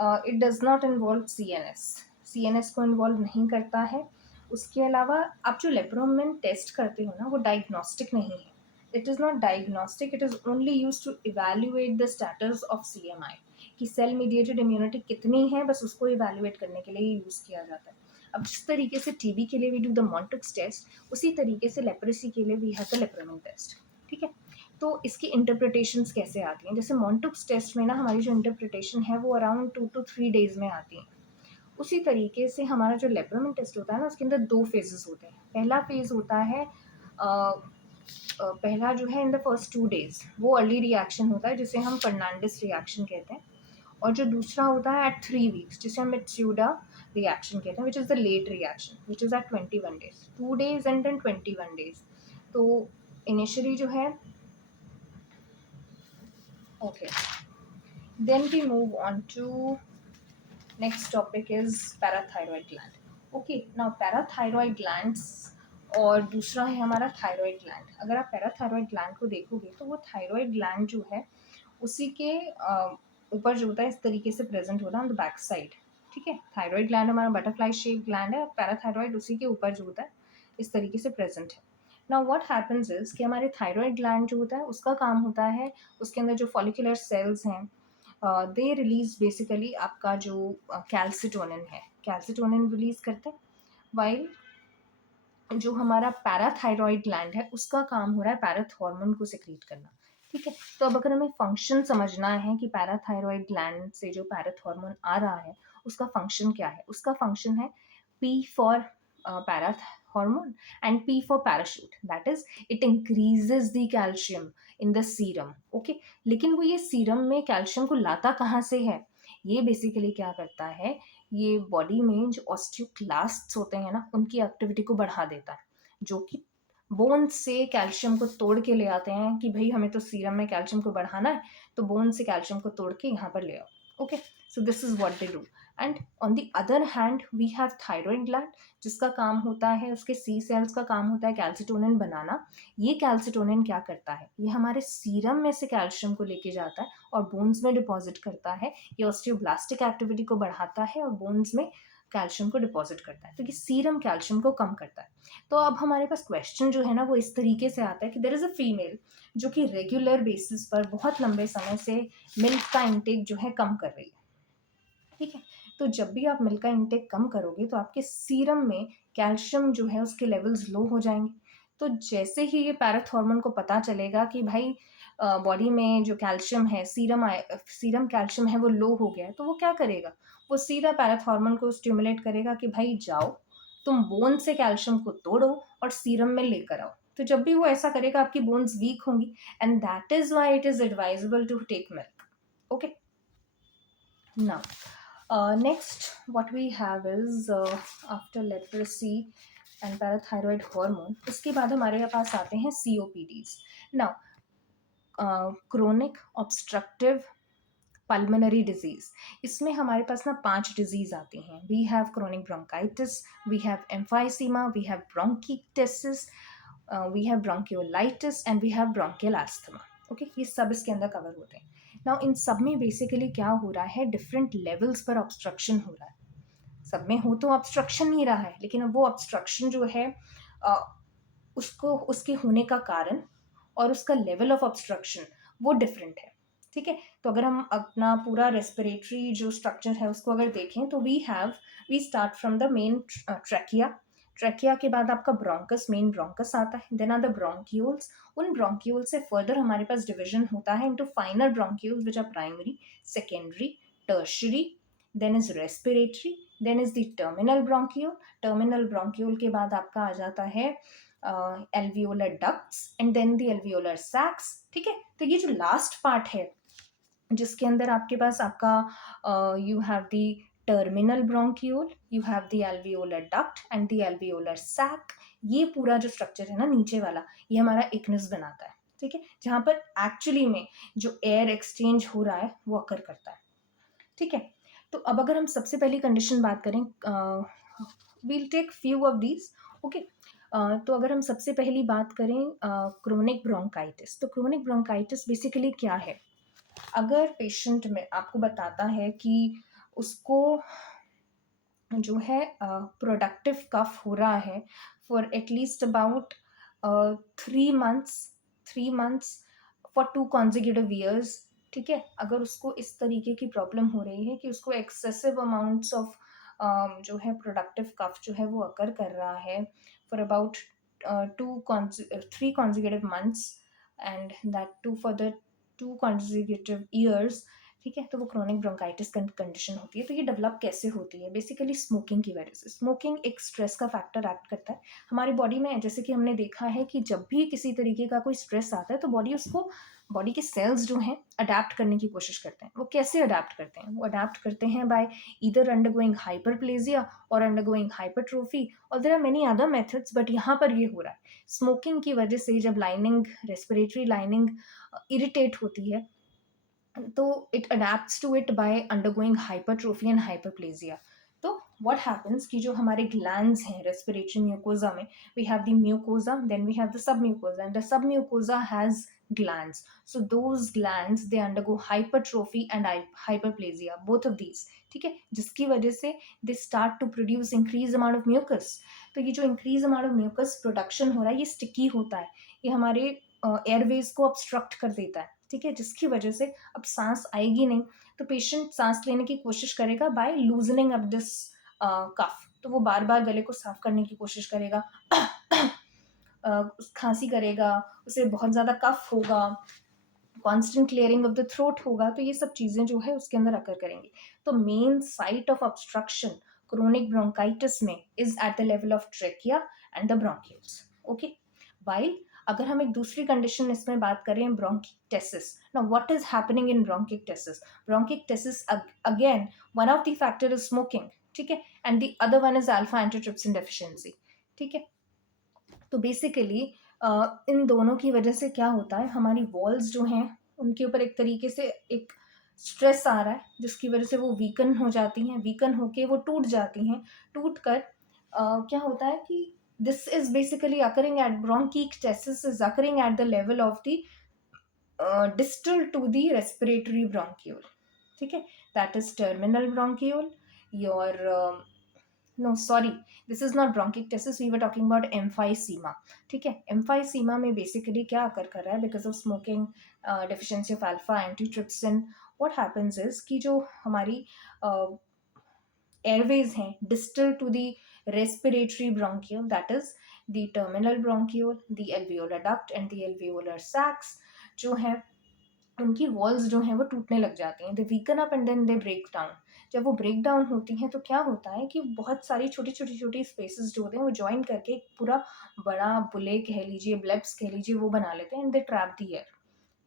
it does not involve CNS, CNS को इन्वॉल्व नहीं करता है। उसके अलावा आप जो लेप्रोमिन टेस्ट करते हो ना, वो डायग्नोस्टिक नहीं है। It is not diagnostic, it is only use to evaluate the status of CMI, कि सेल मीडिएटेड इम्यूनिटी कितनी है, बस उसको इवेल्युएट करने के लिए यूज़ किया जाता है। अब जिस तरीके से TB के लिए we do the Mantoux test, उसी तरीके से लेप्रेसी के लिए we have the lepromin test. ठीक है, तो इसकी इंटरप्रिटेशंस कैसे आती हैं, जैसे मॉन्टुक्स टेस्ट में ना हमारी जो इंटरप्रिटेशन है वो अराउंड 2 to 3 डेज में आती है। उसी तरीके से हमारा जो लेप्रोमिन टेस्ट होता है ना, उसके अंदर 2 फेजेस होते हैं। पहला फेज होता है पहला जो है इन द फर्स्ट 2 डेज, वो अर्ली रिएक्शन होता है जिसे हम फर्नांडिस रिएक्शन कहते हैं। और जो दूसरा होता है एट 3 वीक्स, जिसे हम मित्स्यूडा रिएक्शन कहते हैं, which is the late reaction, which is at 21 days, 2 days and then 21 days. तो इनिशियली जो है okay, then we move on to next topic is parathyroid gland. Okay, now parathyroid glands और दूसरा है हमारा थायराइड ग्लैंड। अगर आप parathyroid gland को देखोगे तो वो थायराइड ग्लैंड जो है उसी के ऊपर जो होता है इस तरीके से प्रेजेंट होता है ऑन द बैक साइड। ठीक है, थायराइड ग्लैंड हमारा बटरफ्लाई शेप ग्लैंड है, और पैराथायरॉयड उसी के ऊपर जो होता है इस तरीके से प्रेजेंट है। नाउ व्हाट हैपेंस इज कि हमारे थायराइड ग्लैंड जो होता है उसका काम होता है, उसके अंदर जो फॉलिकुलर सेल्स हैं दे रिलीज बेसिकली आपका जो कैल्सिटोनिन है, कैल्सिटोनिन रिलीज करते हैं। वाइल जो हमारा पैराथायरॉयड ग्लैंड है उसका काम हो रहा है पैराथ हार्मोन को सिक्रीट करना। ठीक है, तो अब अगर हमें फंक्शन समझना है कि पैराथायरॉयड ग्लैंड से जो पैराथ हार्मोन आ रहा है उसका फंक्शन क्या है, उसका फंक्शन है P for पैराथ hormone and P for parachute, that is it increases the calcium in the serum. Okay, लेकिन वो ये सीरम में कैल्शियम को लाता कहाँ से है, ये बेसिकली क्या करता है, ये बॉडी में जो ऑस्टियोक्लास्ट्स होते हैं ना उनकी एक्टिविटी को बढ़ा देता है, जो कि बोन से कैल्शियम को तोड़ के ले आते हैं कि भाई हमें तो सीरम में कैल्शियम को बढ़ाना है, तो बोन से कैल्शियम को तोड़ के यहाँ पर ले आओ। Okay, so this is what they do. And on the other hand we have thyroid gland, जिसका काम होता है, उसके सी सेल्स का काम होता है कैल्सिटोनिन बनाना। ये कैल्सिटोनिन क्या करता है, ये हमारे सीरम में से कैल्शियम को लेके जाता है और बोन्स में डिपॉजिट करता है। ये ऑस्टियोब्लास्टिक एक्टिविटी को बढ़ाता है और बोन्स में कैल्शियम को डिपॉजिट करता है, तो ये सीरम कैल्शियम को कम करता है। तो अब हमारे पास क्वेश्चन जो है ना वो इस तरीके से आता है कि देयर इज़ अ फीमेल जो कि रेगुलर बेसिस पर बहुत लंबे समय से मिल्क का इंटेक जो है कम कर रही है। ठीक है, तो जब भी आप मिल्क का इंटेक कम करोगे तो आपके सीरम में कैल्शियम जो है उसके लेवल्स लो हो जाएंगे। तो जैसे ही ये पैराथ हार्मोन को पता चलेगा कि भाई बॉडी में जो कैल्शियम है, सीरम कैल्शियम है वो लो हो गया है, तो वो क्या करेगा, वो सीधा पैराथ हार्मोन को स्टिमुलेट करेगा कि भाई जाओ तुम बोन से कैल्शियम को तोड़ो और सीरम में लेकर आओ। तो जब भी वो ऐसा करेगा आपकी बोन्स वीक होंगी, and that is why it is advisable to take milk. Okay, now next what we have is after leprosy and parathyroid hormone, उसके बाद हमारे पास आते हैं COPDs। now chronic obstructive pulmonary disease, इसमें हमारे पास ना 5 डिजीज आती हैं। We have chronic bronchitis, we have emphysema, we have bronchitis, we have bronchiolitis and we have bronchial asthma. Okay, ये सब इसके अंदर कवर होते हैं। नाउ इन सब में बेसिकली क्या हो रहा है, डिफरेंट लेवल्स पर ऑब्स्ट्रक्शन हो रहा है। सब में हो तो ऑब्स्ट्रक्शन ही रहा है, लेकिन वो ऑब्स्ट्रक्शन जो है उसको उसके होने का कारण और उसका लेवल ऑफ ऑब्स्ट्रक्शन वो डिफरेंट है। ठीक है, तो अगर हम अपना पूरा रेस्पिरेटरी जो स्ट्रक्चर है उसको अगर देखें तो we start from the main trachea. Trachea के बाद आपका ब्रोंकस, मेन ब्रोंकस आता है, देन आर द ब्रोंक्यूल्स। उन ब्रोंक्यूल से फर्दर हमारे पास डिविजन होता है into finer bronchioles which are primary, secondary, tertiary, then is respiratory, then is the terminal bronchiole. Terminal bronchiole के बाद आपका आ जाता है alveolar ducts and then the alveolar sacs. ठीक है, तो ये जो लास्ट पार्ट है जिसके अंदर आपके पास आपका you have the terminal bronchiole, you have the alveolar duct and the alveolar sac. ये पूरा जो स्ट्रक्चर है ना नीचे वाला, ये हमारा इक्नस बनाता है। ठीक है, जहाँ पर एक्चुअली में जो एयर एक्सचेंज हो रहा है वो अकर करता है। ठीक है, तो अब अगर हम सबसे पहली कंडीशन बात करें, we'll take few of these. Okay, तो अगर हम सबसे पहली बात करें क्रोनिक ब्रोंकाइटिस, तो क्रोनिक ब्रोंकाइटिस बेसिकली क्या है? अगर पेशेंट में आपको बताता है कि उसको जो है प्रोडक्टिव कफ हो रहा है for at least about 3 months, 3 months for 2 consecutive years। ठीक है, अगर उसको इस तरीके की प्रॉब्लम हो रही है कि उसको एक्सेसिव अमाउंट्स ऑफ जो है प्रोडक्टिव कफ जो है वो अकर कर रहा है for about 3 consecutive months and that too for the 2 consecutive years। ठीक है, तो वो क्रोनिक ब्रोंकाइटिस कंडीशन होती है। तो ये डेवलप कैसे होती है? बेसिकली स्मोकिंग की वजह से। स्मोकिंग एक स्ट्रेस का फैक्टर एक्ट करता है हमारी बॉडी में। जैसे कि हमने देखा है कि जब भी किसी तरीके का कोई स्ट्रेस आता है तो बॉडी के सेल्स जो हैं अडेप्ट करने की कोशिश करते हैं। वो कैसे अडेप्ट करते हैं? वो अडेप्ट करते हैं बाय ईदर अंडरगोइंग हाइपरप्लेजिया और अंडरगोइंग हाइपरट्रोफी, और there are many other methods, but यहाँ पर ये हो रहा है स्मोकिंग की वजह से। जब लाइनिंग, रेस्पिरेटरी लाइनिंग इरिटेट होती है तो it adapts to it by undergoing hypertrophy and hyperplasia. तो व्हाट हैपेंस कि जो हमारे ग्लैंड्स हैं रेस्पिरेटरी म्यूकोजा में, we have the mucosa, then we have the submucosa, and the submucosa has glands. So those glands they undergo hypertrophy and hyperplasia, both of these। ठीक है, जिसकी वजह से they start to produce increased amount of mucus। तो ये जो increased amount of mucus production हो रहा है ये sticky होता है, ये हमारे एयरवेज को obstruct कर देता है। ठीक है, जिसकी वजह से अब सांस आएगी नहीं, तो पेशेंट सांस लेने की कोशिश करेगा बाय लूजनिंग अप दिस कफ। तो वो बार बार गले को साफ करने की कोशिश करेगा, खांसी करेगा, उसे बहुत ज़्यादा कफ होगा, constant clearing of the throat होगा। तो ये सब चीज़ें जो है उसके अंदर अकर करेंगी। तो main site of obstruction chronic bronchitis में is at the level of trachea and the bronchioles. Okay, while अगर हम एक दूसरी कंडीशन इसमें बात करें bronchiectasis. Now what is happening in bronchiectasis? Bronchiectasis again one of the factor is smoking. ठीक है, and the other one is alpha antitrypsin deficiency. ठीक है, तो बेसिकली इन दोनों की वजह से क्या होता है, हमारी वॉल्स जो हैं उनके ऊपर एक तरीके से एक स्ट्रेस आ रहा है जिसकी वजह से वो वीकन हो जाती हैं, वीकन होके वो टूट जाती हैं। टूट कर क्या होता है कि this is basically occurring at bronchiectasis is occurring at the level of the distal to the respiratory bronchiole। ठीक है, that is terminal bronchiole। your no sorry, this is not bronchiectasis, we were talking about emphysema। ठीक है, emphysema में basically क्या अकर कर रहा है because of smoking, deficiency of alpha antitrypsin। what happens is कि जो हमारी airways हैं distal to the respiratory bronchiole, that is the terminal bronchiole, the alveolar duct and the alveolar sacs, जो है उनकी वॉल्स जो हैं वो टूटने लग जाती हैं। They weaken up and then they break down. जब वो ब्रेक डाउन होती हैं तो क्या होता है कि बहुत सारी छोटी छोटी छोटी स्पेसेस जो होते हैं वो ज्वाइन करके एक पूरा बड़ा बुले कह लीजिए, ब्लेब्स कह लीजिए, वो बना लेते हैं and they trap the air.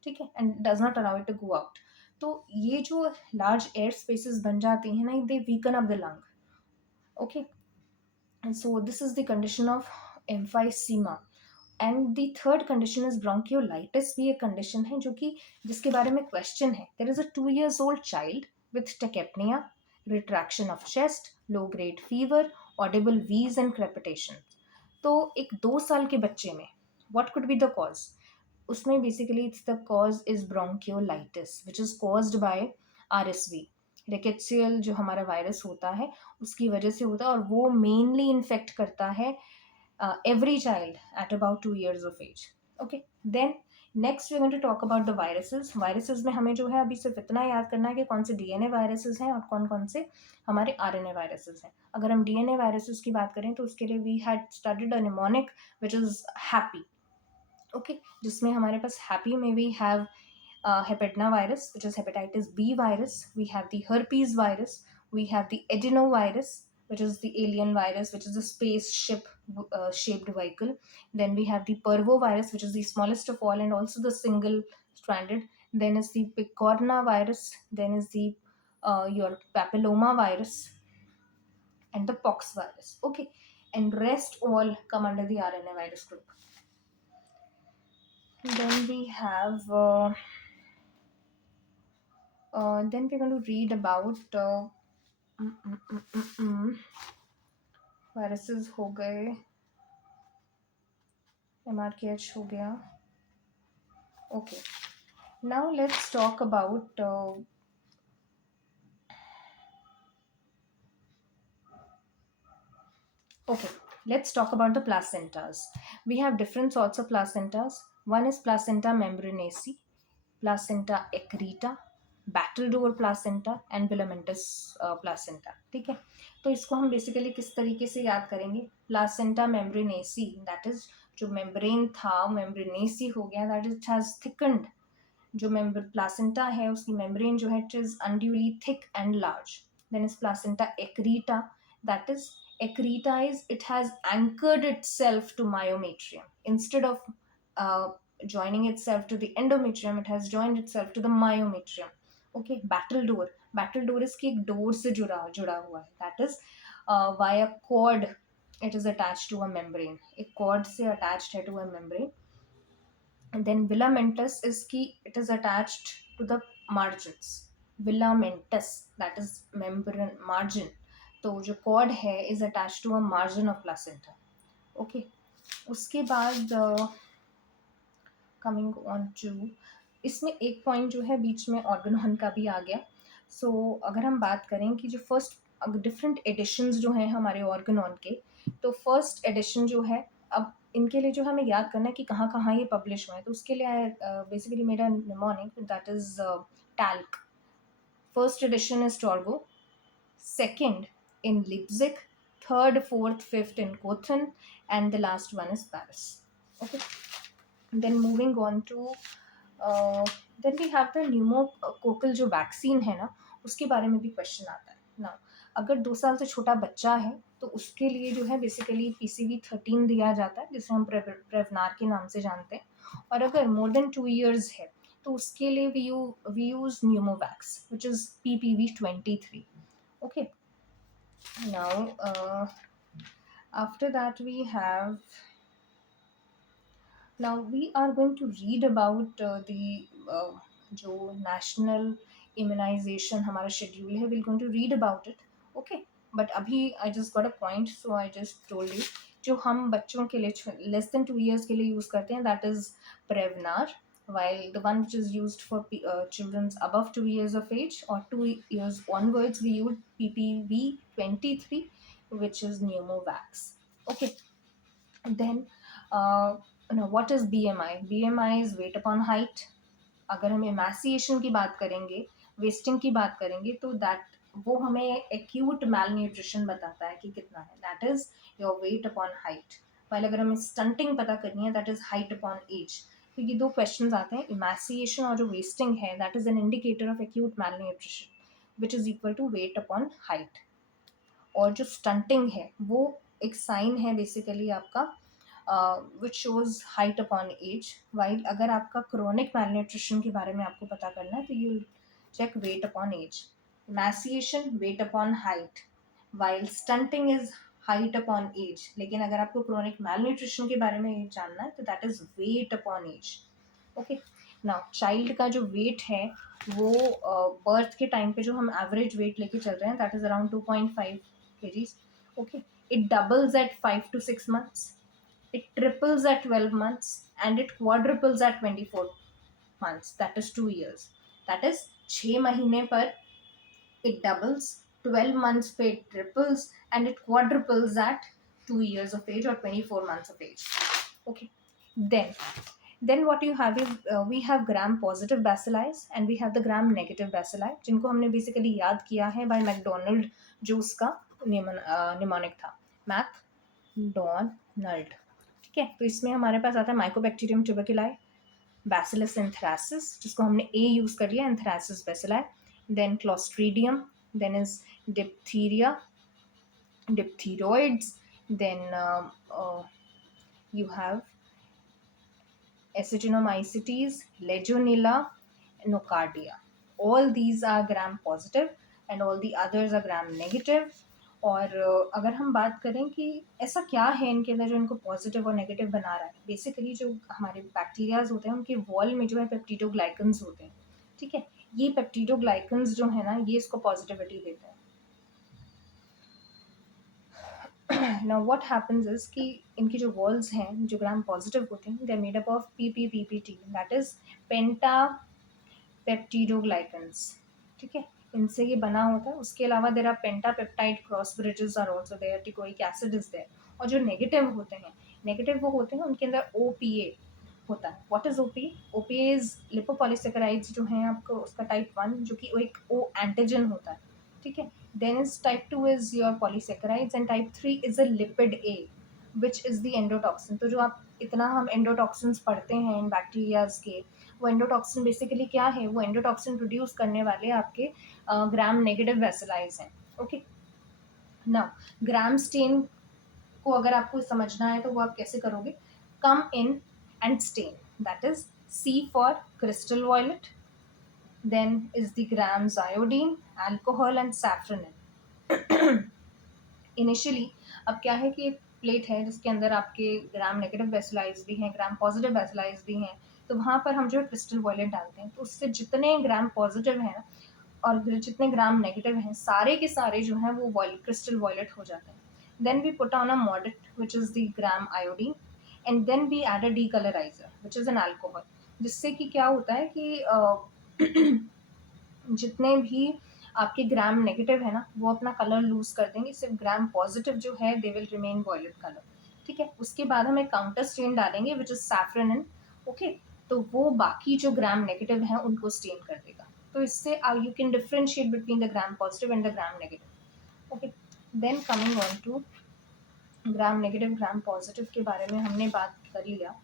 ठीक है, and does not allow it to go out. तो ये जो लार्ज एयर स्पेसेस बन जाती हैं ना, they weaken up the lung. Okay, so this is the condition of emphysema. And the third condition is bronchiolitis. भी एक कंडीशन है जो कि जिसके बारे में क्वेश्चन है। There is a 2 years old child with tachypnea, retraction of chest, low grade fever, audible wheeze and crepitation। तो एक 2 साल के बच्चे में what could be the cause? उसमें basically it's the cause is bronchiolitis which is caused by RSV, rickettsial जो हमारा virus होता है उसकी वजह से होता है, और वो मेनली इन्फेक्ट करता है every child at about 2 years of age। Okay, then next we going to talk about the viruses. Viruses में हमें जो है अभी सिर्फ इतना याद करना है कि कौन से डीएनए वायरसेस हैं और कौन कौन से हमारे आरएनए वायरसेस हैं. अगर हम डीएनए वायरसेस की बात करें तो उसके लिए we had studied a mnemonic which is happy. Okay, जिसमें हमारे पास हैप्पी में we have hepatinavirus, which is hepatitis B virus. We have the herpes virus. We have the adenovirus, which is the alien virus, which is a spaceship shaped vehicle. Then we have the parvovirus, which is the smallest of all and also the single stranded. Then is the picorna virus. Then is the your papilloma virus and the pox virus. Okay, and rest all come under the RNA virus group. Then we have. Then we're going to read about viruses हो गए, MRKH हो गया. Okay, now let's talk about okay, let's talk about the placentas. We have different sorts of placentas. One is placenta membranaceae, placenta ecreta, battledore placenta and filamentous placenta. ठीक है, तो इसको हम basically किस तरीके से याद करेंगे. placenta membranaceae, that is जो मेम्ब्रेन था membranaceae हो गया, that is it has thickened. जो प्लासेंटा है उसकी मेम्ब्रेन जो है it is unduly thick and large. Then is placenta accreta, that is accreta is it has anchored itself to myometrium instead of joining itself to the endometrium, it has joined itself to the myometrium. Okay, battledore इसकी एक door से जुड़ा हुआ है, that is via cord it is attached to a membrane, एक cord से attached है to a membrane. And then filamentous is key, it is attached to the margins. Filamentous, that is membrane margin. तो जो cord है is attached to a margin of placenta. Okay, उसके बाद coming on to इसमें एक point जो है बीच में ऑर्गेनॉन का भी आ गया. सो अगर हम बात करें कि जो फर्स्ट डिफरेंट एडिशंस जो हैं हमारे ऑर्गेनॉन के, तो फर्स्ट एडिशन जो है, अब इनके लिए जो हमें याद करना है कि कहाँ कहाँ ये पब्लिश हुए हैं, तो उसके लिए बेसिकली मेरा mnemonic that is talc. First edition is Torgau, second in Leipzig, third fourth fifth in Kothen and the last one is Paris. Okay, then moving on to then we have the pneumococcal जो vaccine है ना, उसके बारे में भी question आता है ना. अगर 2 साल से छोटा बच्चा है तो उसके लिए जो है बेसिकली PCV13 दिया जाता है, जिसे हम प्रेवनार के नाम से जानते हैं. और अगर मोर देन 2 years है तो उसके लिए we use Pneumovax which is PPV23. Okay, now after that we have, now we are going to read about the जो national immunization हमारा schedule है, we're going to read about it. Okay, but अभी I just got a point, so I just told you जो हम बच्चों के लिए less than 2 years के लिए यूज़ करते हैं, that is Prevnar, while the one which is used for children above 2 years of age or 2 years onwards we use PPV23, which is Pneumovax. Okay, then now what is BMI? BMI is weight upon height. अगर हम एमासिएशन की बात करेंगे, wasting की बात करेंगे, तो that वो हमें एक्यूट मैल न्यूट्रिशन बताता है कि कितना है, that is your weight upon height. While अगर हमें स्टंटिंग पता करनी है, that is height upon age. तो ये दो क्वेश्चन आते हैं, इमासिएशन और जो वेस्टिंग है, that is an indicator of acute malnutrition which is equal to weight upon height. और जो स्टंटिंग है वो एक साइन है बेसिकली आपका which shows height upon age. While अगर आपका क्रोनिक मैलन्यूट्रिशन के बारे में आपको पता करना है तो you check weight upon age. Emaciation weight upon height, while stunting is height upon age. लेकिन अगर आपको क्रोनिक मैलन्यूट्रिशन के बारे में जानना है तो that is weight upon age. Okay, now child का जो वेट है वो बर्थ के टाइम पे जो हम एवरेज वेट लेके चल रहे हैं, that is around 2.5 kgs. Okay, it doubles at 5 to 6 months, it triples at 12 months, and it quadruples at 24 months, that is 2 years. That is 6 महीने पर it doubles, 12 months पे it triples, and it quadruples at 2 years of age or 24 months of age. Okay, then Then what you have is we have gram positive bacilli and we have the gram negative bacilli, जिनको हमने basically याद किया है by McDonald, जो उसका mnemonic था, McDonald. ठीक है, तो इसमें हमारे पास आता है माइकोबैक्टीरियम ट्यूबरकुलाई, बैसिलस एंथ्रासिस, जिसको हमने ए यूज कर लिया, anthracis bacilli, then clostridium, then is diphtheria, diphtheroids, then you have Acetinomycetes, Legionella, Nocardia. All these are gram positive and all the others are gram negative. और अगर हम बात करें कि ऐसा क्या है इनके अंदर जो इनको पॉजिटिव और नेगेटिव बना रहा है, बेसिकली जो हमारे बैक्टीरियाज होते हैं उनके वॉल में जो है पेप्टिडोग्लाइकन्स होते हैं. ठीक है, ये पेप्टिडोग्लाइकन्स जो है ना, ये इसको पॉजिटिविटी देते हैं. नाउ व्हाट हैपेंस इज कि इनकी जो वॉल्स हैं जो ग्राम पॉजिटिव होते हैं, they are made up of PPPPT, that is penta peptidoglycans. ठीक है, इनसे ये बना होता है. उसके अलावा there are pentapeptide cross bridges are also there, teichoic acid is there. और जो नेगेटिव होते हैं, नेगेटिव वो होते हैं उनके अंदर ओपीए होता है. What is OPA? OPA is lipopolysaccharides जो हैं आपको, उसका टाइप 1 जो कि एक ओ एंटीजन होता है. ठीक है, then is type 2 is your polysaccharides and type 3 is a lipid A, which is the endotoxin. तो जो आप इतना हम एंडोटॉक्सिन्स पढ़ते हैं इन बैक्टीरियाज के, वो एंडोटॉक्सिन बेसिकली क्या है? वो एंडोटॉक्सिन प्रोड्यूस करने वाले आपके ग्राम नेगेटिव वेसिलाइज हैं. ओके, नाउ ग्राम स्टेन को अगर आपको समझना है तो वो आप कैसे करोगे? Come in and stain, that is C for crystal violet, then is the grams iodine, alcohol and saffronin. Initially अब क्या है कि एक प्लेट है जिसके अंदर आपके ग्राम नेगेटिव बेसिलाइज भी हैं, ग्राम पॉजिटिव बेसिलाइज भी हैं. तो वहाँ पर हम जो है क्रिस्टल वॉयलेट डालते हैं, तो उससे जितने ग्राम पॉजिटिव हैं और जितने ग्राम नेगेटिव हैं, सारे के सारे जो हैं वो क्रिस्टल वॉयलेट हो जाते हैं. Then we put on a मॉडेट which is the gram iodine, and then we add a decolouriser which is an alcohol, जिससे कि क्या होता है कि जितने भी आपके ग्राम नेगेटिव है ना, वो अपना कलर लूज कर देंगे. सिर्फ ग्राम पॉजिटिव जो है they will remain violet colour. ठीक है, उसके बाद हम एक काउंटर स्टेन डालेंगे विच इज सैफ्रनिन. ओके, तो वो बाकी जो ग्राम नेगेटिव है उनको स्टेन कर देगा. तो इससे you can differentiate between the gram positive and the gram negative. Okay, then coming on to gram negative gram positive के बारे में हमने बात कर ही लिया.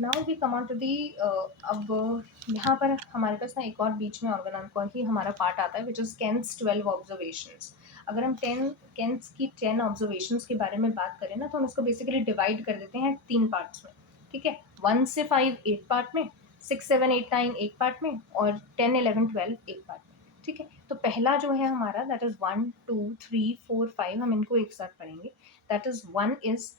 Now we come on to the, अब यहाँ पर हमारे पास ना एक और बीच में ऑर्गेनॉन का ही हमारा पार्ट आता है विच इज़ केन्स 12 ऑब्जर्वेशंस. अगर हम केन्स की 10 ऑब्जर्वेशंस के बारे में बात करें ना, तो हम इसको बेसिकली डिवाइड कर देते हैं 3 पार्ट्स में. ठीक है, 1 से 5 एक पार्ट में, 6, 7, 8, 9 एक पार्ट में, और 10, 11, 12 एक पार्ट में. ठीक है, तो पहला जो है हमारा दैट इज़ 1, 2, 3, 4, 5, हम इनको एक साथ पढ़ेंगे. दैट इज़ 1 इज़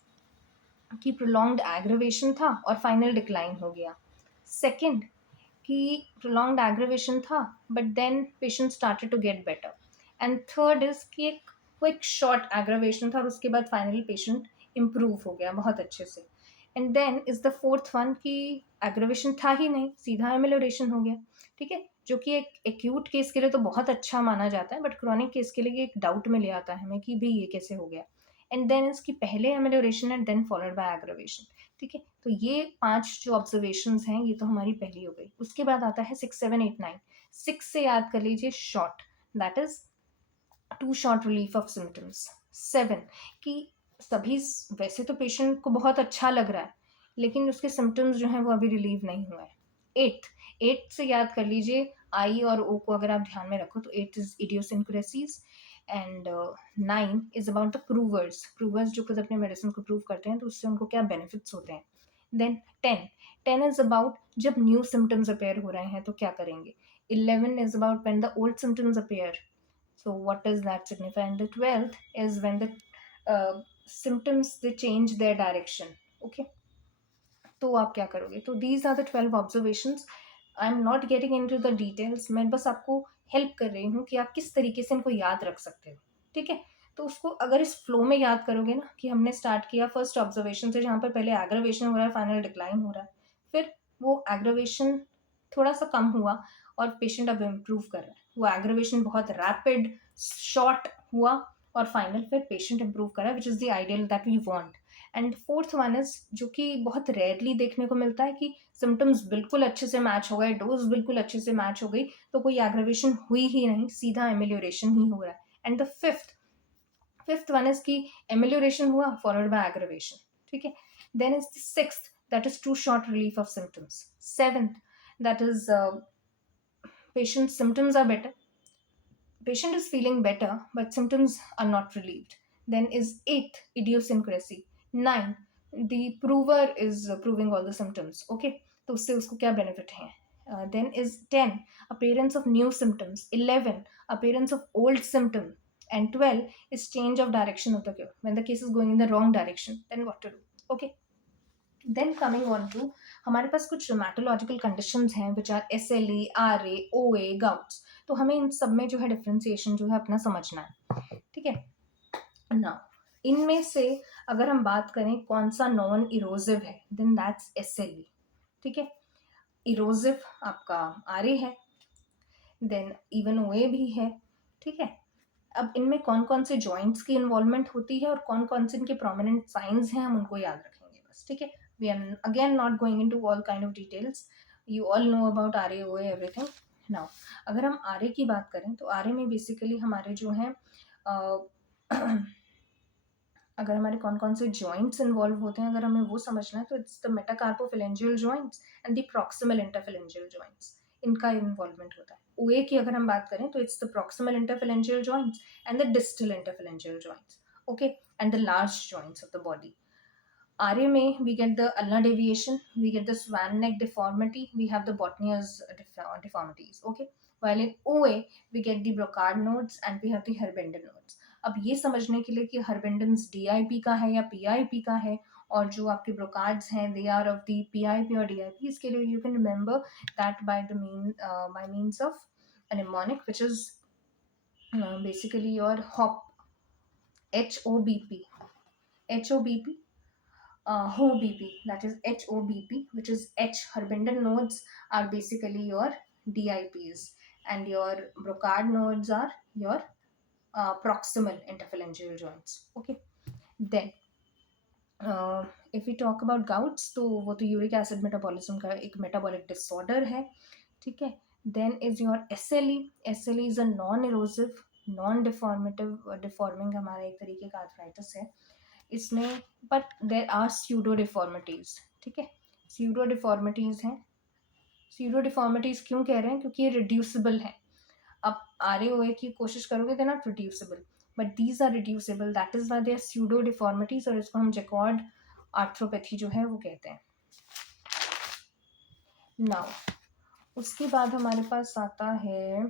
कि प्रोलॉन्ग्ड एग्रेवेशन था और फाइनल डिक्लाइन हो गया. सेकंड कि प्रोलॉन्ग्ड एग्रेवेशन था but then patient started to get better. And third is कि एक क्विक शॉर्ट एग्रेवेशन था और उसके बाद फाइनली पेशेंट इम्प्रूव हो गया बहुत अच्छे से. And then is the fourth one कि एग्रेवेशन था ही नहीं, सीधा एमिलोरेशन हो गया. ठीक है, जो कि एक एक्यूट केस के लिए तो बहुत अच्छा माना जाता है, बट क्रॉनिक केस के लिए एक डाउट में ले आता है हमें कि भी ये कैसे हो गया. एंड देन इसकी पहले amelioration and then followed by aggravation. ठीक है, तो ये 5 जो ऑब्जर्वेशन हैं ये तो हमारी पहली हो गई. उसके बाद आता है 6, 7, 8, 9. 6 से याद कर लीजिए short, that is 2 short relief of symptoms. 7 कि सभी वैसे तो पेशेंट को बहुत अच्छा लग रहा है लेकिन उसके सिम्टम्स जो हैं वो अभी रिलीव नहीं हुए हैं. 8 से याद कर लीजिए आई और ओ को अगर आप ध्यान में रखो तो 8 is इडियोसिंक्रेसीज and 9 is about the प्रूवर्स जो खुद अपने मेडिसिन को प्रूव करते हैं तो उससे उनको क्या बेनिफिट्स होते हैं. देन 10 इज अबाउट जब न्यू सिम्टम्स अपेयर हो रहे हैं तो क्या करेंगे. 11 is about when the old symptoms appear. So what does that signify? And the 12th is when the symptoms they change their direction. Okay. तो आप क्या करोगे. तो these are the 12 observations. I am not getting into the details, मैं बस आपको help कर रही हूँ कि आप किस तरीके से इनको याद रख सकते हो. ठीक है, तो उसको अगर इस फ्लो में याद करोगे ना कि हमने स्टार्ट किया फर्स्ट ऑब्जर्वेशन से जहाँ पर पहले एग्रेवेशन हो रहा है फाइनल डिक्लाइन हो रहा है, फिर वो एग्रेवेशन थोड़ा सा कम हुआ और पेशेंट अब इम्प्रूव कर रहा है. वो एग्रेवेशन बहुत रैपिड शॉर्ट हुआ और फाइनल फिर पेशेंट इंप्रूव करा, which is the ideal that we want. And fourth one is, जो कि बहुत रेयरली देखने को मिलता है, कि सिम्टम्स बिल्कुल अच्छे से मैच हो गए, डोज बिल्कुल अच्छे से मैच हो गई, तो कोई एग्रेवेशन हुई ही नहीं, सीधा एमेलियोरेशन ही हो रहा है। And the fifth one is कि एमेलियोरेशन हुआ फॉलोड बाय एग्रेवेशन, ठीक है। Then is the sixth, that is too short relief of symptoms. Seventh, that is patient symptoms are better, patient is feeling better, but symptoms are not relieved. Then is eighth, idiosyncrasy. Nine, the prover is proving all the symptoms. Okay, तो उससे उसको क्या benefit है? Then is 10, appearance of new symptoms. 11, appearance of old symptom. And 12 is change of direction of the cure. When the case is going in the wrong direction, then what to do? Okay. Then coming on to, हमारे पास कुछ rheumatological conditions हैं which are SLE, RA, OA, gouts. तो हमें इन सब में जो है डिफ्रेंसिएशन जो है अपना समझना है, ठीक है ना। इनमें से अगर हम बात करें कौन सा नॉन इरोजिव है, देन दैट्स SLE, ठीक है। इरोजिव आपका RA है, देन इवन OA भी है, ठीक है। अब इनमें कौन कौन से जॉइंट्स की इन्वॉल्वमेंट होती है और कौन कौन से इनके प्रोमिनेंट साइंस हैं, हम उनको याद रखेंगे बस, ठीक है। We are again not going into all kind of details, you all know about RA, OA, everything. Now अगर हम RA की बात करें तो RA में बेसिकली हमारे जो हैं अगर हमारे कौन कौन से जॉइंट्स इन्वॉल्व होते हैं, अगर हमें वो समझना है, तो it's the metacarpophalangeal joints and the proximal interphalangeal joints, इनका इन्वॉल्वमेंट होता है। ओए की अगर हम बात करें तो it's the proximal interphalangeal joints and the distal interphalangeal joints, okay, and the large joints of the body. RA में we get the ulnar deviation, we get the swan neck deformity, we have the Botnia's deformities, okay. While in OA we get the Brocard nodes and we have the Herbenden nodes. अब ये समझने के लिए कि हर्बेंडन्स DIP का है या PIP का है, और जो आपके ब्रोकार्ड्स हैं they are of the PIP और DIP, इसके लिए you can remember that by means of a mnemonic which is basically your HOP, HOBP, HOBP, that is HOBP, which is H. Herbenden nodes are basically your DIPs, and your Brocard nodes are your proximal interphalangeal joints. Okay, then if we talk about gouts, तो वो तो uric acid metabolism का एक metabolic disorder है, ठीक है। Then is your SLE, SLE is a non erosive, non deforming हमारा एक तरीके का आर्थराइटिस है इसमें, but there are pseudo deformities, ठीक है। स्यूडो डिफॉर्मिटीज हैं, स्यूडो डिफॉर्मिटीज क्यों कह रहे हैं, क्योंकि ये रिड्यूसिबल है। अब RA OA की कोशिश करोगे they not reducible, but these are reducible, that is why they are pseudo deformities, और इसको हम जैकॉर्ड आर्थ्रोपैथी जो है वो कहते हैं। नाउ उसके बाद हमारे पास आता है,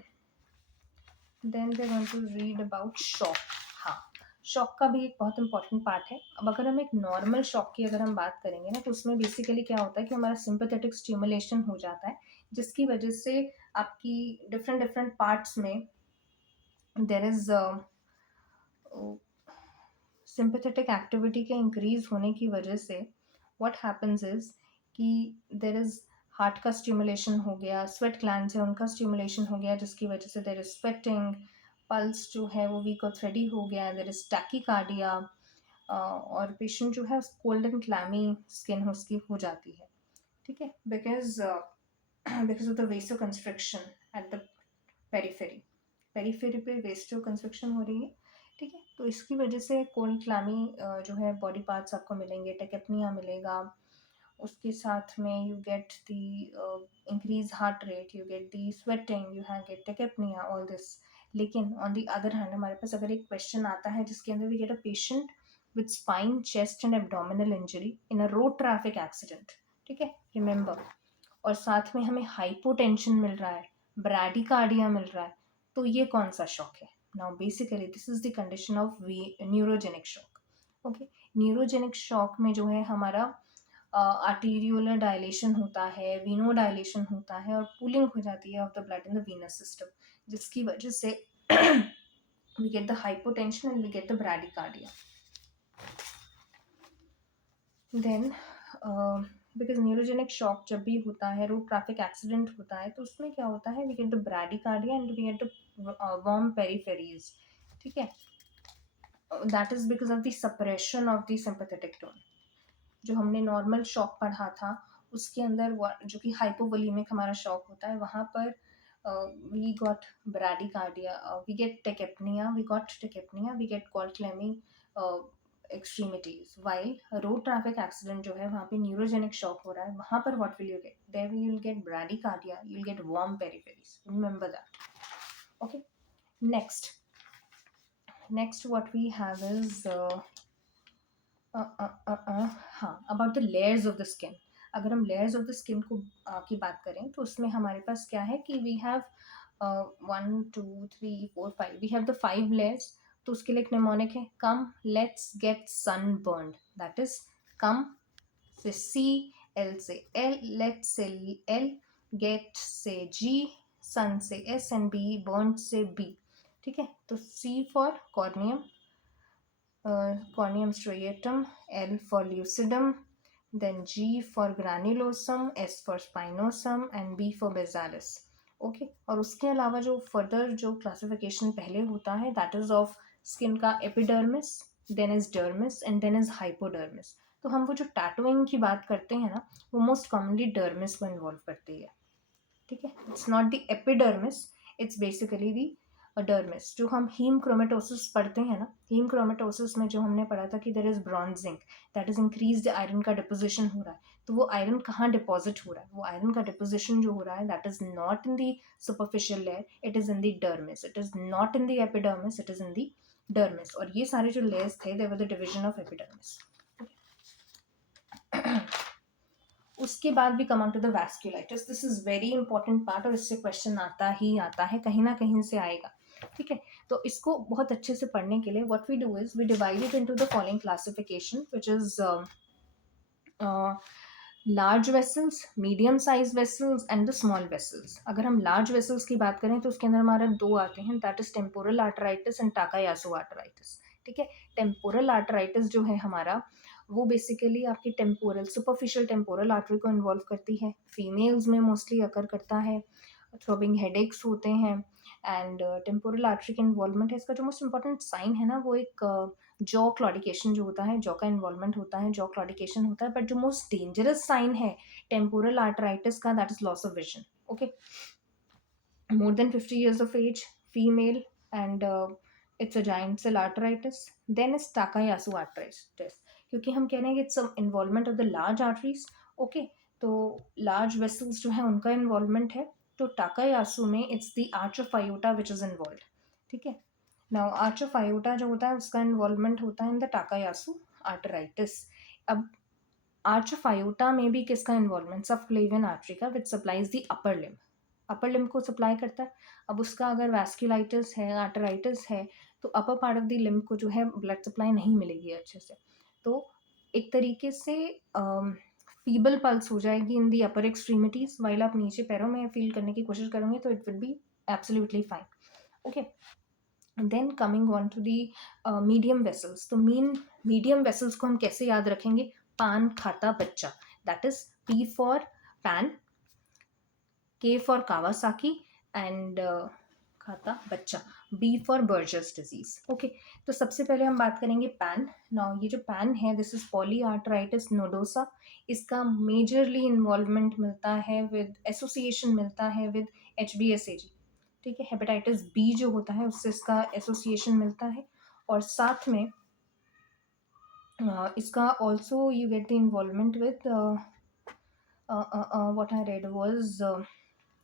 then we want to read about shock. हाँ, शॉक का भी एक बहुत इंपॉर्टेंट पार्ट है। अब अगर हम एक नॉर्मल शॉक की अगर हम बात करेंगे ना, तो उसमें बेसिकली क्या होता है कि हमारा सिंपैथेटिक स्टिमुलेशन हो जाता है, जिसकी वजह से आपकी डिफरेंट डिफरेंट पार्ट्स में देर इज सिंपैथेटिक एक्टिविटी के इंक्रीज होने की वजह से व्हाट हैपन्स इज कि देर इज हार्ट का स्टिमुलेशन हो गया, स्वेट ग्लैंड्स है उनका स्टिमुलेशन हो गया, जिसकी वजह से देर इज स्वेटिंग, पल्स जो है वो वीक और थ्रेडी हो गया, देर इज टैकीकार्डिया, और पेशेंट जो है कोल्ड एंड क्लैमी स्किन उसकी हो जाती है, ठीक है, because because of the वेसो construction at the periphery, periphery पे वेस्टो कंस्ट्रक्शन हो रही है, ठीक है। तो इसकी वजह से कोल्ड क्लैमी जो है बॉडी पार्ट्स आपको मिलेंगे, टेकेपनिया मिलेगा, उसके साथ में you get the increase heart rate, you get the sweating, you have get tachypnoea, all this. लेकिन ऑन द अदर हैंड हमारे पास अगर एक क्वेश्चन आता है जिसके अंदर we get a patient with spine, chest and abdominal injury in a road traffic accident, ठीक है, रिमेंबर, और साथ में हमें हाइपोटेंशन मिल रहा है, ब्रैडिकार्डिया मिल रहा है, तो ये कौन सा शॉक है? Now basically this is the condition of neurogenic shock, okay. Neurogenic shock में जो है हमारा आर्टीरियोलर डायलेशन होता है, वीनो डायलेशन होता है, और पूलिंग हो जाती है of the blood in the venous system, जिसकी वजह से we get the hypotension and we get the bradycardia. Then because neurogenic shock जब भी होता है, रोड ट्रैफिक एक्सीडेंट होता है, तो उसमें क्या होता है, we get the bradycardia and we get the warm peripheries, ठीक है। That is because of the suppression of the sympathetic tone. जो हमने नॉर्मल शॉक पढ़ा था उसके अंदर जो कि हाइपोवोलीमिक हमारा शॉक होता है, वहाँ पर we got bradycardia, we get cold clammy extremities. While road traffic accident जो है वहाँ पे न्यूरोजेनिक शॉक हो रहा है, वहाँ पर what will you get, there you will get bradycardia, you will get warm peripheries, remember that. Okay, next what we have is हाँ, about the layers of the skin. अगर हम लेयर्स ऑफ द स्किन को की बात करें तो उसमें हमारे पास क्या है कि we have 1 2 3 4 5, we have the 5 layers. तो उसके लिए एक निमोनिक है, come let's get sunburn, that is come से सी, एल से एल, लेट से एल, गेट से जी, सन से एस एंड बी बर्न से बी। ठीक है, तो C for corneum, corneum striatum, L for lucidum, then G for granulosum, S for spinosum and B for basalis. Okay, और उसके अलावा जो फर्दर जो क्लासिफिकेशन पहले होता है दैट इज ऑफ स्किन का epidermis, then is dermis and then is hypodermis. तो हम वो जो टैटूइंग की बात करते हैं ना, वो मोस्ट कॉमनली डर्मिस को इन्वॉल्व करती है। ठीक है, it's not the epidermis, it's basically the dermis. जो हम हीम क्रोमेटोसिस पढ़ते हैं ना, हीम क्रोमेटोसिस में जो हमने पढ़ा था कि there is bronzing, that is increased iron का डिपोजिशन हो रहा है। तो वो आयरन कहाँ डिपॉजिट हो रहा है, वो आयरन का डिपोजिशन जो हो रहा है that is not in the superficial layer, it is in the dermis, it is not in the epidermis, it is in the dermis. और ये सारे जो लेयर्स थे they were the division of epidermis. उसके बाद भी come on to the vasculitis, this is very important part और इससे क्वेश्चन आता ही आता है, कहीं ना कहीं से आएगा। ठीक है, तो इसको बहुत अच्छे से पढ़ने के लिए what we do is we divide it into the following classification which is large vessels, medium size vessels and the small vessels. अगर हम लार्ज वेसल्स की बात करें तो उसके अंदर हमारा 2 आते हैं, that is temporal arteritis and Takayasu arteritis. ठीक है, टेम्पोरल आर्टराइटिस जो है हमारा वो बेसिकली आपकी टेम्पोरल सुपरफिशियल टेम्पोरल आर्टरी को इन्वॉल्व करती है, फीमेल्स में मोस्टली अकर करता है, थ्रोबिंग हेडेक्स होते हैं एंड टेम्पोरल आर्टरी के इन्वॉल्वमेंट है। इसका जो मोस्ट इंपॉर्टेंट साइन है ना वो एक जॉ क्लॉडिकेशन जो होता है, जॉ का इन्वॉल्वमेंट होता है, जॉ क्लॉडिकेशन होता है। बट जो मोस्ट डेंजरस साइन है टेम्पोरल आर्टराइटिस का that is loss of vision. Okay, more than 50 years of age, female, and it's a giant cell arteritis. Then is Takayasu arteritis, क्योंकि हम कह रहे हैं कि it's involvement of the large arteries. Okay, तो large vessels जो है उनका involvement है, तो Takayasu में it's the arch of aorta which is involved. ठीक है, now arch of aorta जो होता है उसका involvement होता है in the Takayasu arteritis. अब arch of aorta में भी किसका involvement, subclavian artery का, which supplies the upper limb, upper limb को सप्लाई करता है। अब उसका अगर वैस्कुलाइटिस है, आर्टराइटिस है, तो upper part of the limb को जो है ब्लड सप्लाई नहीं मिलेगी अच्छे से, तो एक तरीके से फीबल पल्स हो जाएगी इन दी अपर एक्सट्रीमिटीज, वाइल आप नीचे पैरों में फील करने की कोशिश करोगे तो it will be absolutely fine. Okay, then coming on to the medium vessels. तो मीडियम वेसल्स को हम कैसे याद रखेंगे, पान खाता बच्चा, that is P for pan, K for Kawasaki and खाता बच्चा, B for Burgess disease. Okay, तो सबसे पहले हम बात करेंगे पैन। नाउ ये जो पैन है दिस इज पॉलीआर्टराइटिस नोडोसा। इसका मेजरली इन्वॉल्वमेंट मिलता है विद एसोसिएशन मिलता है विद HBsAg। ठीक है, हेपेटाइटिस बी जो होता है उससे इसका एसोसिएशन मिलता है, और साथ में इसका also you get the involvement with what I read was,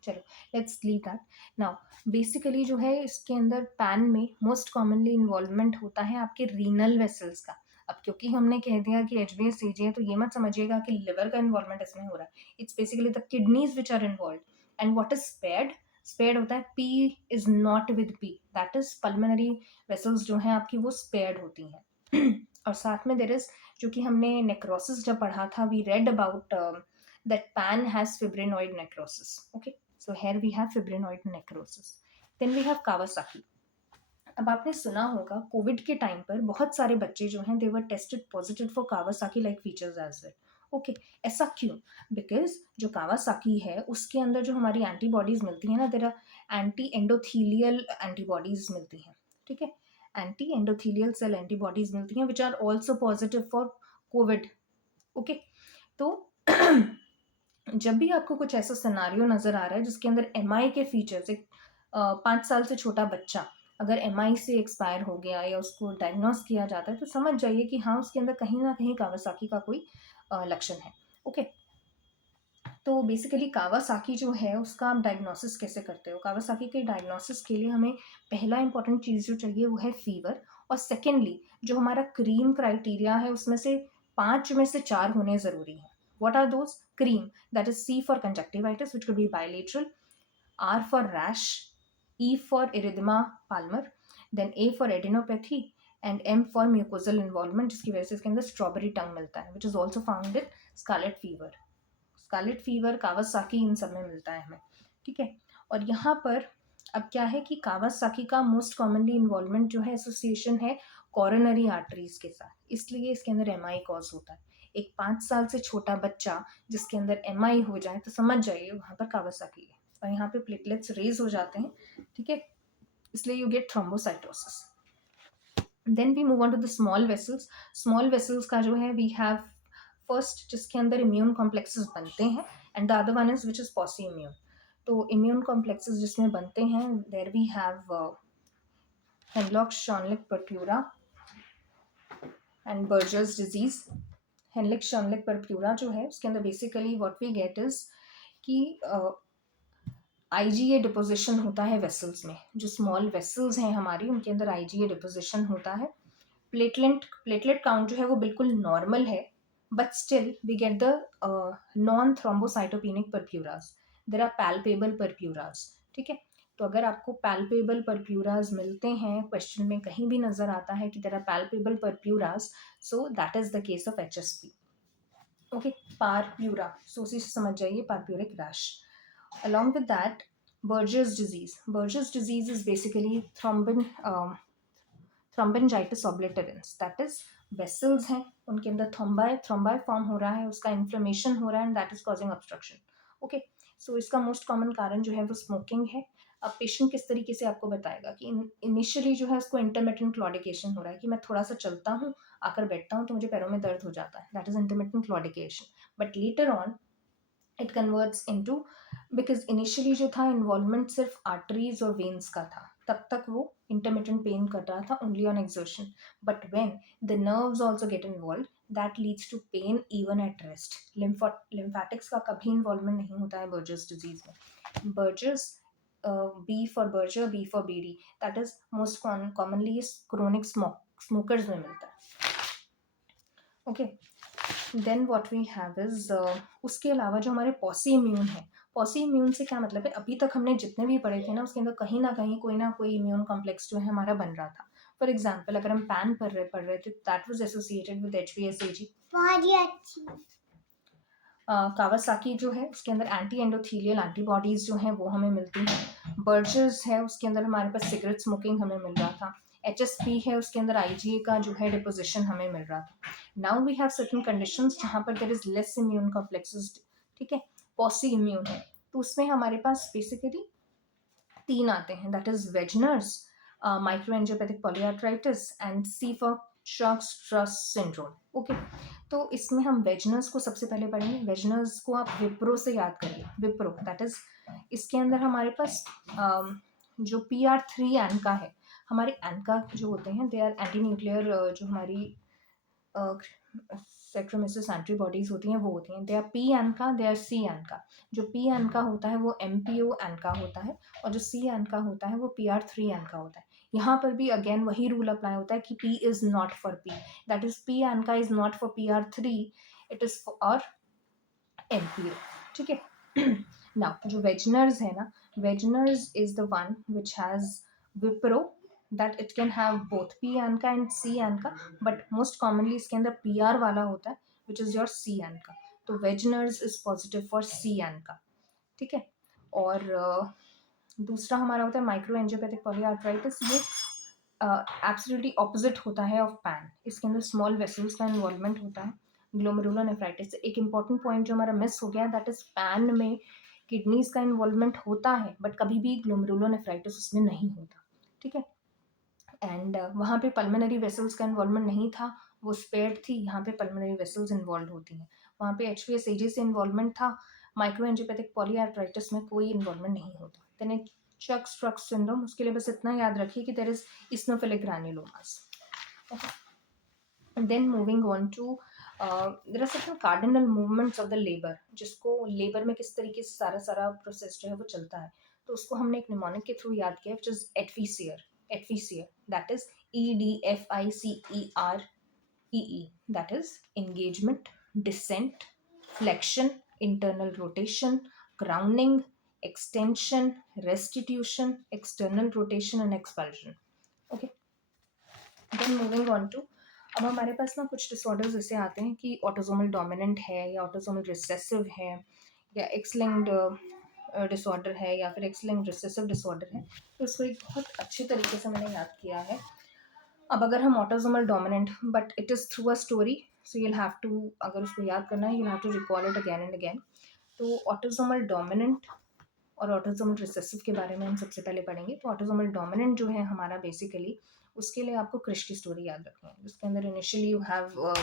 चलो let's leave that. Now basically जो है इसके अंदर पैन में मोस्ट कॉमनली इन्वॉल्वमेंट होता है आपके रीनल वेसल्स का। अब क्योंकि हमने कह दिया कि HBsAg है तो ये मत समझिएगा कि लिवर का इन्वॉल्वमेंट इसमें हो रहा है, it's basically the kidneys which are involve. And what is spared, spared होता है P is not with P, that is pulmonary vessels जो हैं आपकी वो स्पेयर्ड होती हैं। और साथ में देर इज, जो कि हमने नेक्रोसिस जब पढ़ा था we read about that pan has fibrinoid necrosis. Okay, so here we have fibrinoid necrosis. Then we have Kawasaki. अब आपने सुना होगा कोविड के टाइम पर बहुत सारे बच्चे जो हैं they were tested positive for Kawasaki like features as well. Okay, ऐसा क्यों, बिकॉज जो कावासाकी है उसके अंदर जो हमारी एंटीबॉडीज मिलती हैं ना, there are anti endothelial antibodies मिलती हैं। ठीक है, एंटी एंडोथेलियल सेल एंटीबॉडीज मिलती हैं which are also positive for COVID. Okay, तो जब भी आपको कुछ ऐसा सिनारियो नजर आ रहा है जिसके अंदर एमआई के फीचर्स, एक 5 साल से छोटा बच्चा अगर एमआई से एक्सपायर हो गया या उसको डायग्नोस किया जाता है तो समझ जाइए कि हाँ उसके अंदर कहीं ना कहीं कावासाकी का कोई लक्षण है। ओके, तो बेसिकली कावासाकी जो है उसका आप डायग्नोसिस कैसे करते हो? कावासाकी के डायग्नोसिस के लिए हमें पहला इंपॉर्टेंट चीज़ जो चाहिए वो है फीवर, और सेकेंडली जो हमारा क्रीम क्राइटेरिया है उसमें से 5 में से 4 होने ज़रूरी हैं। What are those? Cream, that is C for conjunctivitis, which could be bilateral, R for rash, E for erythema palmar, then A for adenopathy, and M for mucosal involvement, जिसकी वजह से इसके अंदर स्ट्रॉबेरी टंग मिलता है, which is also found in scarlet fever. Scarlet fever, Kawasaki, इन सब में मिलता है हमें। ठीक है, और यहाँ पर अब क्या है कि कावासाकी का मोस्ट कॉमनली इन्वॉल्वमेंट जो है एसोसिएशन है कॉरोनरी आर्टरीज के साथ, इसलिए इसके अंदर एमआई कॉज होता है। एक 5 साल से छोटा बच्चा जिसके अंदर एमआई हो जाए तो समझ जाइए वहाँ पर कावासाकी है, और यहाँ पे प्लेटलेट्स रेज हो जाते हैं। ठीक है, इसलिए you get thrombocytosis. Then we move on to the small vessels. Small vessels का जो है वी हैव फर्स्ट जिसके अंदर इम्यून कॉम्प्लेक्सेस बनते हैं, and the other one is which is pauci immune. तो इम्यून कॉम्प्लेक्सेस जिसमें बनते हैं देर वी हैव हेनलॉक Schonlein purpura and Berger's disease. हेनलिक शॉनलिक परप्यूरा जो है उसके अंदर basically what we get is कि आईजीए डिपोजिशन होता है वेसल्स में, जो स्मॉल वेसल्स हैं हमारी उनके अंदर आईजीए डिपोजिशन होता है। प्लेटलेट काउंट जो है वो बिल्कुल नॉर्मल है, but still we get the non thrombocytopenic purpuras, there are palpable purpuras. ठीक है, तो अगर आपको पैल्पेबल परप्यूरास मिलते हैं, क्वेश्चन में कहीं भी नजर आता है कि there are palpable purpuras, so that is the case of HSP. Okay, purpura, so उसी से समझ जाइए purpuric rash. Along with that, Buerger's disease. Buerger's disease is basically thromboangiitis obliterans. That is, vessels हैं उनके अंदर थ्रोम्बाई फॉर्म हो रहा है, उसका इन्फ्लेमेशन हो रहा है, and that is causing obstruction. Okay, so इसका मोस्ट कॉमन कारण जो है वो स्मोकिंग है। अब पेशेंट किस तरीके से आपको बताएगा कि इनिशियली जो है उसको इंटरमिटेंट क्लॉडिकेशन हो रहा है कि मैं थोड़ा सा चलता हूँ, आकर बैठता हूँ तो मुझे पैरों में दर्द हो जाता है, that is intermittent claudication. But later on it converts into, because initially जो था इन्वॉल्वमेंट सिर्फ आर्टरीज और वेन्स का था, तब तक वो इंटरमिटेंट पेन कर रहा था only on exertion, but when the nerves also get involve that leads to pain even at rest. Lymphatics का कभी इन्वॉल्वमेंट नहीं होता है बर्जर्स डिजीज में। Berger's, B for Berger, B for BD, that is most commonly chronic smokers में मिलता है। Okay, then what we have is, उसके अलावा जो हमारे पॉसी इम्यून है, पॉसी इम्यून से क्या मतलब है, अभी तक हमने जितने भी पढ़े थे ना उसके अंदर कहीं ना कहीं कोई ना कोई इम्यून कॉम्प्लेक्स जो है हमारा बन रहा था। फॉर एग्जाम्पल अगर हम पैन पढ़ रहे थे that was associated with HBsAg। Kawasaki जो है उसके अंदर एंटी एंडोथेलियल एंटीबॉडीज जो हैं वो हमें मिलती हैं। बर्जर्स है उसके अंदर हमारे पास सिगरेट स्मोकिंग हमें मिल रहा था। HSP है उसके अंदर IgA का जो है डिपोजिशन हमें मिल रहा था। Now we have certain conditions जहाँ पर there is less immune complexes. ठीक है, पॉसी इम्यून है तो उसमें हमारे पास बेसिकली 3 आते हैं, that is Wegener's, microangiopathic polyarteritis, and C for Churg Strauss syndrome. Okay, तो इसमें हम वेजनर्स को सबसे पहले पढ़ेंगे। वेजनर्स को आप विप्रो से याद करिए, विप्रो दैट इज, इसके अंदर हमारे पास जो PR3 एनका है, हमारे एनका जो होते हैं दे आर एंटी न्यूक्लियर, जो हमारी सेक्रोमिसिस एंटीबॉडीज होती हैं वो होती हैं, they are P ANCA, they are C ANCA. जो पी एनका होता है वो MPO एनका होता है, और जो सी एनका होता है वो PR3 एनका होता है। यहाँ पर भी अगेन वही रूल अप्लाई होता है कि P is not for P, that is P ANCA is not for PR3, it is for MPO। ठीक है, नाउ जो वेजनर्स है ना, Wegener's is the one which has Wipro, that it can have both P ANCA and C ANCA, but most commonly इसके अंदर PR वाला होता है which is your C ANCA। तो Wegener's is positive for C ANCA। ठीक है, और दूसरा हमारा होता है माइक्रोएंजियोपैथिक पॉलीआर्थराइटिस। ये एब्सोल्युटली ऑपोजिट होता है ऑफ पैन, इसके अंदर स्मॉल वेसल्स का इन्वॉल्वमेंट होता है। ग्लोमेरुलोनेफ्राइटिस, एक इंपॉर्टेंट पॉइंट जो हमारा मिस हो गया है, दैट इज पैन में किडनीज का इन्वॉल्वमेंट होता है बट कभी भी ग्लोमेरुलोनेफ्राइटिस उसमें नहीं होता। ठीक है, एंड वहाँ पे पल्मोनरी वेसल्स का इन्वॉल्वमेंट नहीं था, वो स्पेयर्ड थी। यहाँ पे पल्मोनरी वेसल्स इन्वॉल्व होती हैं। वहाँ पे HPS-AG से इन्वॉल्वमेंट था, माइक्रोएंजियोपैथिक पॉलीआर्थराइटिस में कोई इन्वॉल्वमेंट नहीं होता। देन एक चक-स्ट्रक्स सिंड्रोम, उसके लिए बस इतना याद रखिए कि there is eosinophilic granulomas. And then moving on to there are certain cardinal movements of the labor, जिसको लेबर में किस तरीके से सारा सारा प्रोसेस जो है वो चलता है, तो उसको हमने एक निमोनिक के थ्रू याद किया, which is एडफीसियर। एडफीसियर that is EDFICEREE, that is engagement, descent, flexion, internal rotation, grounding, extension, restitution, external rotation and expulsion. Okay, then moving on to, अब हमारे पास ना कुछ डिसऑर्डर्स ऐसे आते हैं कि ऑटोसोमल डोमिनेंट है या ऑटोसोमल रिसेसिव है या एक्स लिंक्ड डिसऑर्डर है या फिर एक्स लिंक्ड रिसेसिव डिसऑर्डर है। तो इसको एक बहुत अच्छे तरीके से मैंने याद किया है। अब अगर हम autosomal dominant, but it is through a story, so you'll have to, अगर उसको याद करना है you'll have to recall it again and again. तो ऑटोसोमल डोमिनेंट और ऑटोसोमल रिसेसिव के बारे में हम सबसे पहले पढ़ेंगे। तो ऑटोसोमल डोमिनेंट जो है हमारा बेसिकली, उसके लिए आपको क्रिश की स्टोरी याद रखनी है, जिसके अंदर initially you have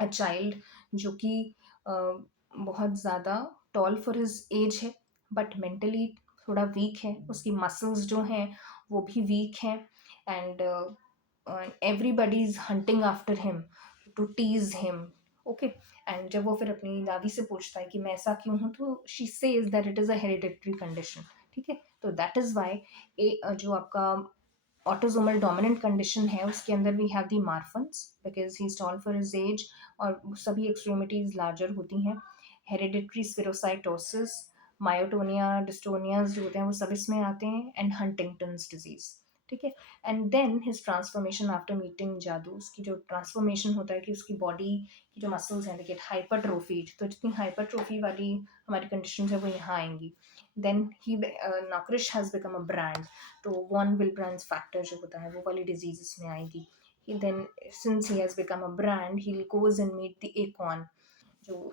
a child जो कि बहुत ज़्यादा टॉल फॉर हिज एज है, बट मेंटली थोड़ा वीक है, उसकी मसल्स जो हैं वो भी वीक हैं, and everybody is hunting after him to tease him. Okay, एंड जब वो फिर अपनी दादी से पूछता है कि मैं ऐसा क्यों हूँ, तो she says that it is a hereditary condition. ठीक है, तो दैट इज़ वाई जो आपका ऑटोसोमल डोमिनेंट कंडीशन है उसके अंदर we have the Marfan's, because he is tall for his age, और सभी एक्सट्रीमिटीज लार्जर होती हैं। हेरिडिटरी स्पेरोसाइटोसिस, मायोटोनिया, डिस्टोनियाज जो होते हैं वो सब इसमें आते हैं, एंड हंटिंगटन्स डिजीज। ठीक है, and then his transformation after meeting Jadoo, उसकी जो ट्रांसफॉर्मेशन होता है कि उसकी बॉडी की जो मसल्स हैं दे गेट हाइपरट्रोफीड, तो जितनी हाइपरट्रोफी वाली हमारी कंडीशन है वो यहाँ आएंगी। देन ही नॉक्रिश हैज़ बिकम अ ब्रांड, तो वॉन विलब्रांड्स फैक्टर जो होता है वो वाली डिजीज इसमें आएगी। Then since he has become a brand, he goes and meet the Akon,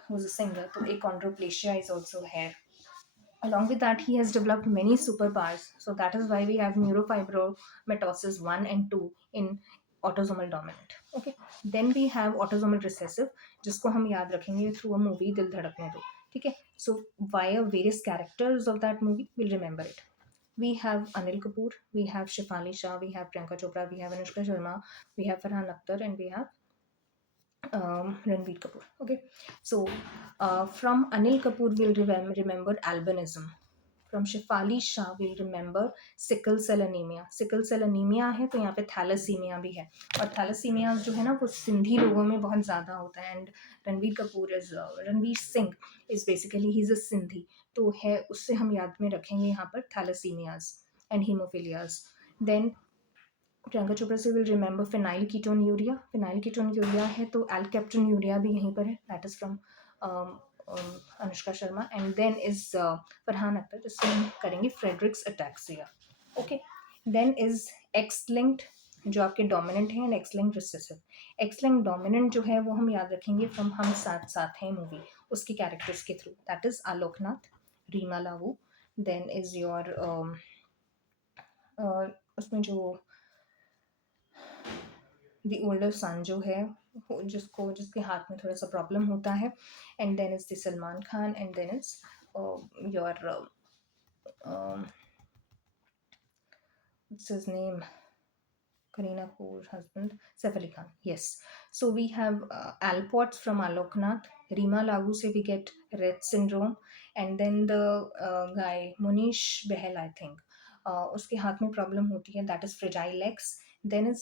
who's a singer. So achondroplasia is also here. Along with that, he has developed many superpowers. So that is why we have neurofibromatosis 1 and 2 in autosomal dominant. Okay. Then we have autosomal recessive, जिसको हम याद रखेंगे through a movie दिल धड़कने दो. ठीक है. So via various characters of that movie, we'll remember it. We have Anil Kapoor, we have Shefali Shah, we have Priyanka Chopra, we have Anushka Sharma, we have Farhan Akhtar, and we have Ranveer Kapoor. Okay, so from Anil Kapoor, we'll remember albinism. From Shefali Shah, we'll remember sickle cell anemia. Sickle cell anemia है तो यहाँ पे thalassaemia भी है, और thalassaemia जो है ना वो सिंधी लोगों में बहुत ज़्यादा होता है। And Ranveer Singh is basically he is a Sindhi, तो है उससे हम याद में रखेंगे यहाँ पर thalassaemias and haemophilias. Then Priyanka Chopra से will remember phenylketonuria. Phenylketonuria है तो एल्केप्टन यूरिया भी यहीं पर है, that is from Anushka Sharma. And then is Farhan Akhtar, जिससे हम करेंगे Friedreich's ataxia. Okay, then is X linked जो आपके डोमिनेंट हैं, and x linked recessive. X linked dominant जो है वो हम याद रखेंगे फ्रॉम हम साथ साथ हैं मूवी, उसकी कैरेक्टर्स के through, that is Aloknath, Reema Lagoo. Then is your उसमें जो द ओल्डर सन जो है जिसके हाथ में थोड़ा सा प्रॉब्लम होता है, and then is the Salman Khan, and then is your what's his name, Kareena Kapoor's husband, Saif Ali Khan. Yes. So we have Alpots from Aloknath. Reema Lagu se we get Rett syndrome. And then the guy, Munish Behel, I think. उसके हाथ में problem होती है, that is fragile X. Then is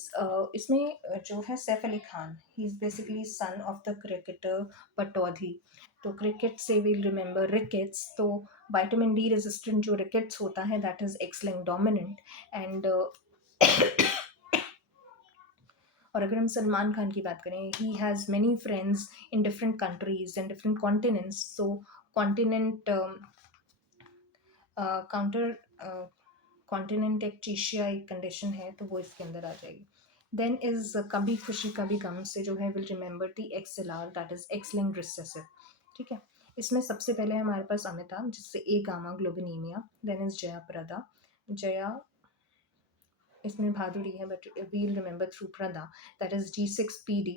इसमें जो है Saif Ali Khan, he is basically son of the cricketer Pataudi, तो cricket से विल रिमेंबर रिकेट्स। तो विटामिन डी रेजिस्टेंट जो रिकेट्स होता है that is X linked dominant. And और अगर हम सलमान खान की बात करें, he has many friends in different countries and different continents, so continent counter continent एक्टीशिया एक कंडीशन है, तो वो इसके अंदर आ जाएगी। देन इज कभी खुशी कभी गम से जो है will remember the XLR, that is X linked recessive. ठीक है, इसमें सबसे पहले हमारे पास अमिताभ, जिससे ए gamma ग्लोबिनीमिया। Then is Jaya Prada, Jaya इसमें भादुरी है, but we'll remember through Prada. That is G6PD.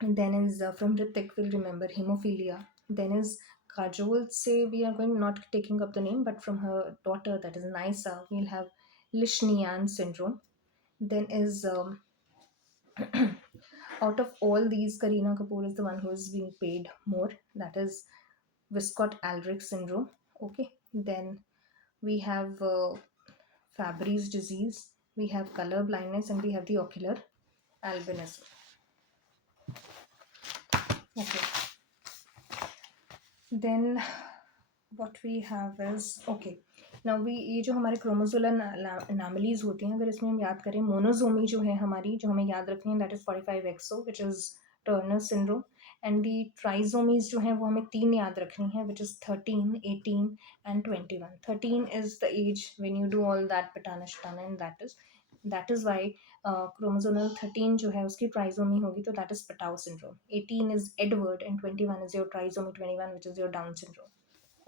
And then is from Ritik, we'll remember hemophilia. Then is Kajol, say we are going not taking up the name, but from her daughter, that is Naisa, we'll have Lishnian syndrome. Then is out of all these, Kareena Kapoor is the one who is being paid more. That is Viscott Aldrich syndrome. Okay. Then we have Fabry's disease, we have color blindness, and we have the ocular albinism. Okay. Then what we have is okay. Now we ये जो हमारे chromosomal एनामलीज होती हैं, अगर इसमें हम याद करें, मोनोजोमी जो है हमारी, जो हमें याद रखनी है, that is 45XO which is Turner syndrome. And the trisomies जो है वो हमें 3 याद रखनी है, which is 13, 18 and 21. 13 is the age when you do all that पटाना शटाना, and that is why chromosomal 13 जो है उसकी ट्राइजोमी होगी, तो that is Patau syndrome. 18 is Edward and 21 is your trisomy 21 which is your Down syndrome.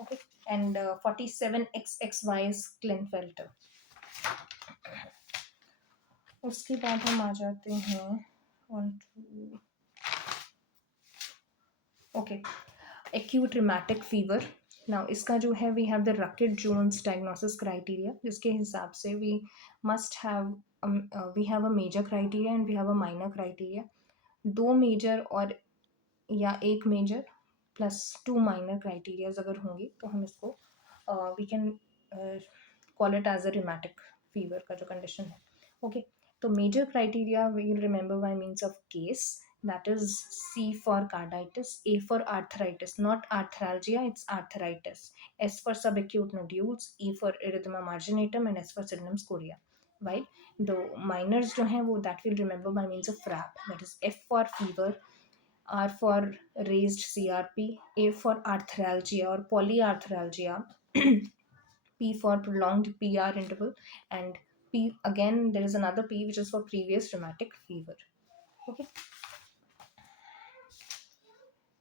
Okay. And 47XXY is Klinefelter. उसके बाद हम आ जाते हैं on to okay, acute rheumatic fever. Now इसका जो है we have the Ruckett Jones diagnosis criteria, जिसके हिसाब से we must have we have a major criteria and we have a minor criteria. 2 major और या 1 major प्लस 2 माइनर क्राइटेरियाज अगर होंगी तो हम इसको we can call it as a rheumatic fever का जो कंडीशन है. ओके. तो major criteria we will remember by means of case. That is C for carditis, A for arthritis, not arthralgia, it's arthritis. S for subacute nodules, E for erythema marginatum, and S for sydenham scoria. While the minors जो हैं वो that we'll remember by means of FRAP, that is F for fever, R for raised CRP, A for arthralgia or polyarthralgia, P for prolonged PR interval, and P again there is another P which is for previous rheumatic fever. Okay.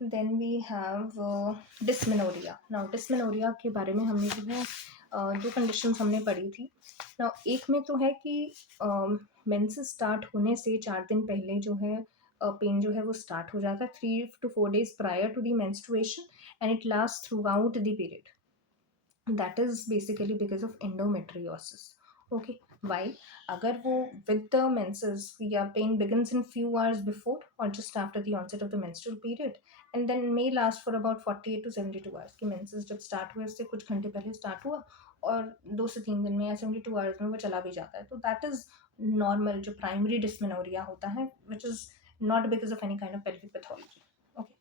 Then we have dysmenorrhea. Now dysmenorrhea के बारे में हमने जो है दो conditions हमने पढ़ी थी. Now एक में तो है कि मेंसेस स्टार्ट होने से 4 दिन पहले जो है पेन जो है वो स्टार्ट हो जाता है 3 to 4 days prior to the menstruation, and it lasts throughout the period. That is basically because of endometriosis. Okay. While agar wo with the menses या pain begins in few hours before or just after the onset of the menstrual period, and then may last for about 48 to 72 hours. कि menses जब start हुए उससे कुछ घंटे पहले start हुआ और 2 से 3 दिन में या 72 hours में वो चला भी जाता है, तो that is normal जो primary dysmenorrhea होता है, which is not because of any kind of pelvic pathology. Okay.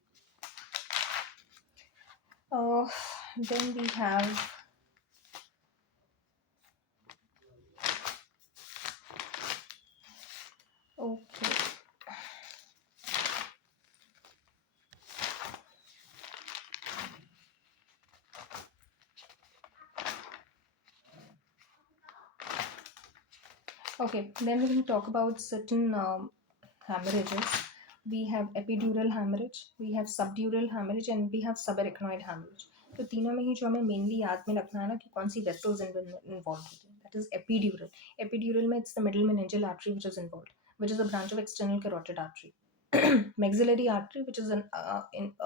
Then we have okay. Okay, then we can talk about certain hemorrhages. We have epidural hemorrhage, we have subdural hemorrhage, and we have subarachnoid hemorrhage. तो तीनों में ही जो हमें mainly याद में रखना है ना कि कौन सी वेसल्स इन्वॉल्व होती हैं. That is epidural. एपिड्यूरल में it's the middle meningeal artery which is involved, which is a branch of external carotid artery. Maxillary artery, which is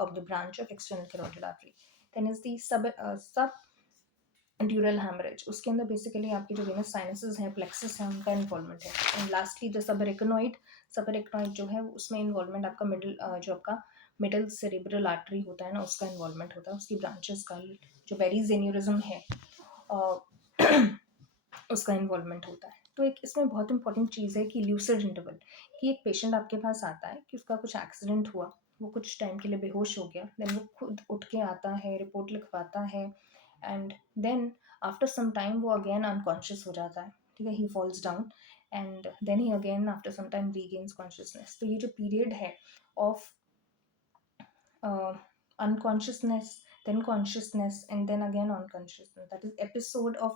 of the branch of external carotid artery. Then is the sub dural haemorrhage. उसके अंदर basically आपके जो Venus sinuses हैं, plexus हैं, उनका involvement है. And lastly the सबरेक्नॉइड जो है उसमें इन्वॉल्वमेंट आपका जो आपका मिडल सेरेब्रल आर्टरी होता है ना, उसका इन्वॉल्वमेंट होता है, उसकी ब्रांचेस का जो बेरीज एन्यूरिज्म है उसका इन्वॉल्वमेंट होता है. तो एक इसमें बहुत इंपॉर्टेंट चीज़ है कि ल्यूसिड इंटरवल, कि एक पेशेंट आपके पास आता है कि उसका कुछ एक्सीडेंट हुआ, वो कुछ टाइम के लिए बेहोश हो गया, देन वो खुद उठ के आता है, रिपोर्ट लिखवाता है, and then after some time वो अगेन अनकॉन्शियस हो जाता है. ठीक है. He falls down and then he again after some time regains consciousness. तो ये जो पीरियड है of unconsciousness, then consciousness, and then again unconsciousness, that is episode of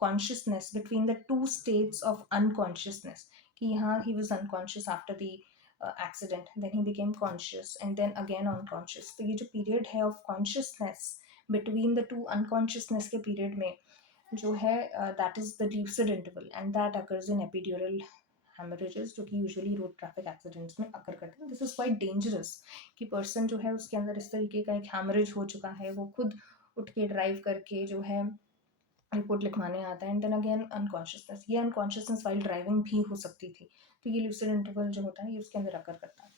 consciousness between the two states of unconsciousness. कि यहाँ he was unconscious after the accident, then he became conscious, and then again unconscious. तो ये जो period है of consciousness between the two unconsciousness के period में, जो है that is the lucid interval and that occurs in epidural haemorrhages, जो कि यूजुअली रोड ट्रैफिक एक्सीडेंट्स में अकर करते हैं. दिस इज क्वाइट डेंजरस कि पर्सन जो है उसके अंदर इस तरीके का एक हेमरेज हो चुका है, वो खुद उठ के ड्राइव करके जो है रिपोर्ट लिखवाने आता है, एंड देन अगेन अनकॉन्शियसनेस. ये अनकॉन्शियसनेस वाइल ड्राइविंग भी हो सकती थी. तो ये ल्यूसिड इंटरवल जो होता है ये उसके अंदर अकर करता है.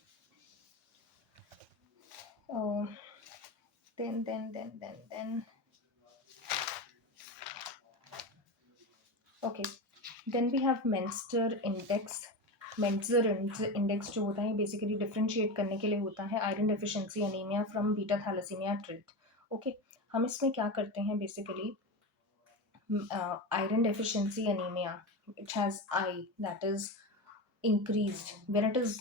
Then okay, then we have Menster index. Mentzer index जो होता है बेसिकली डिफरेंशिएट करने के लिए होता है iron deficiency anaemia from beta thalassaemia trait. Okay, हम इसमें क्या करते हैं basically, iron deficiency anemia which has I that is increased when it is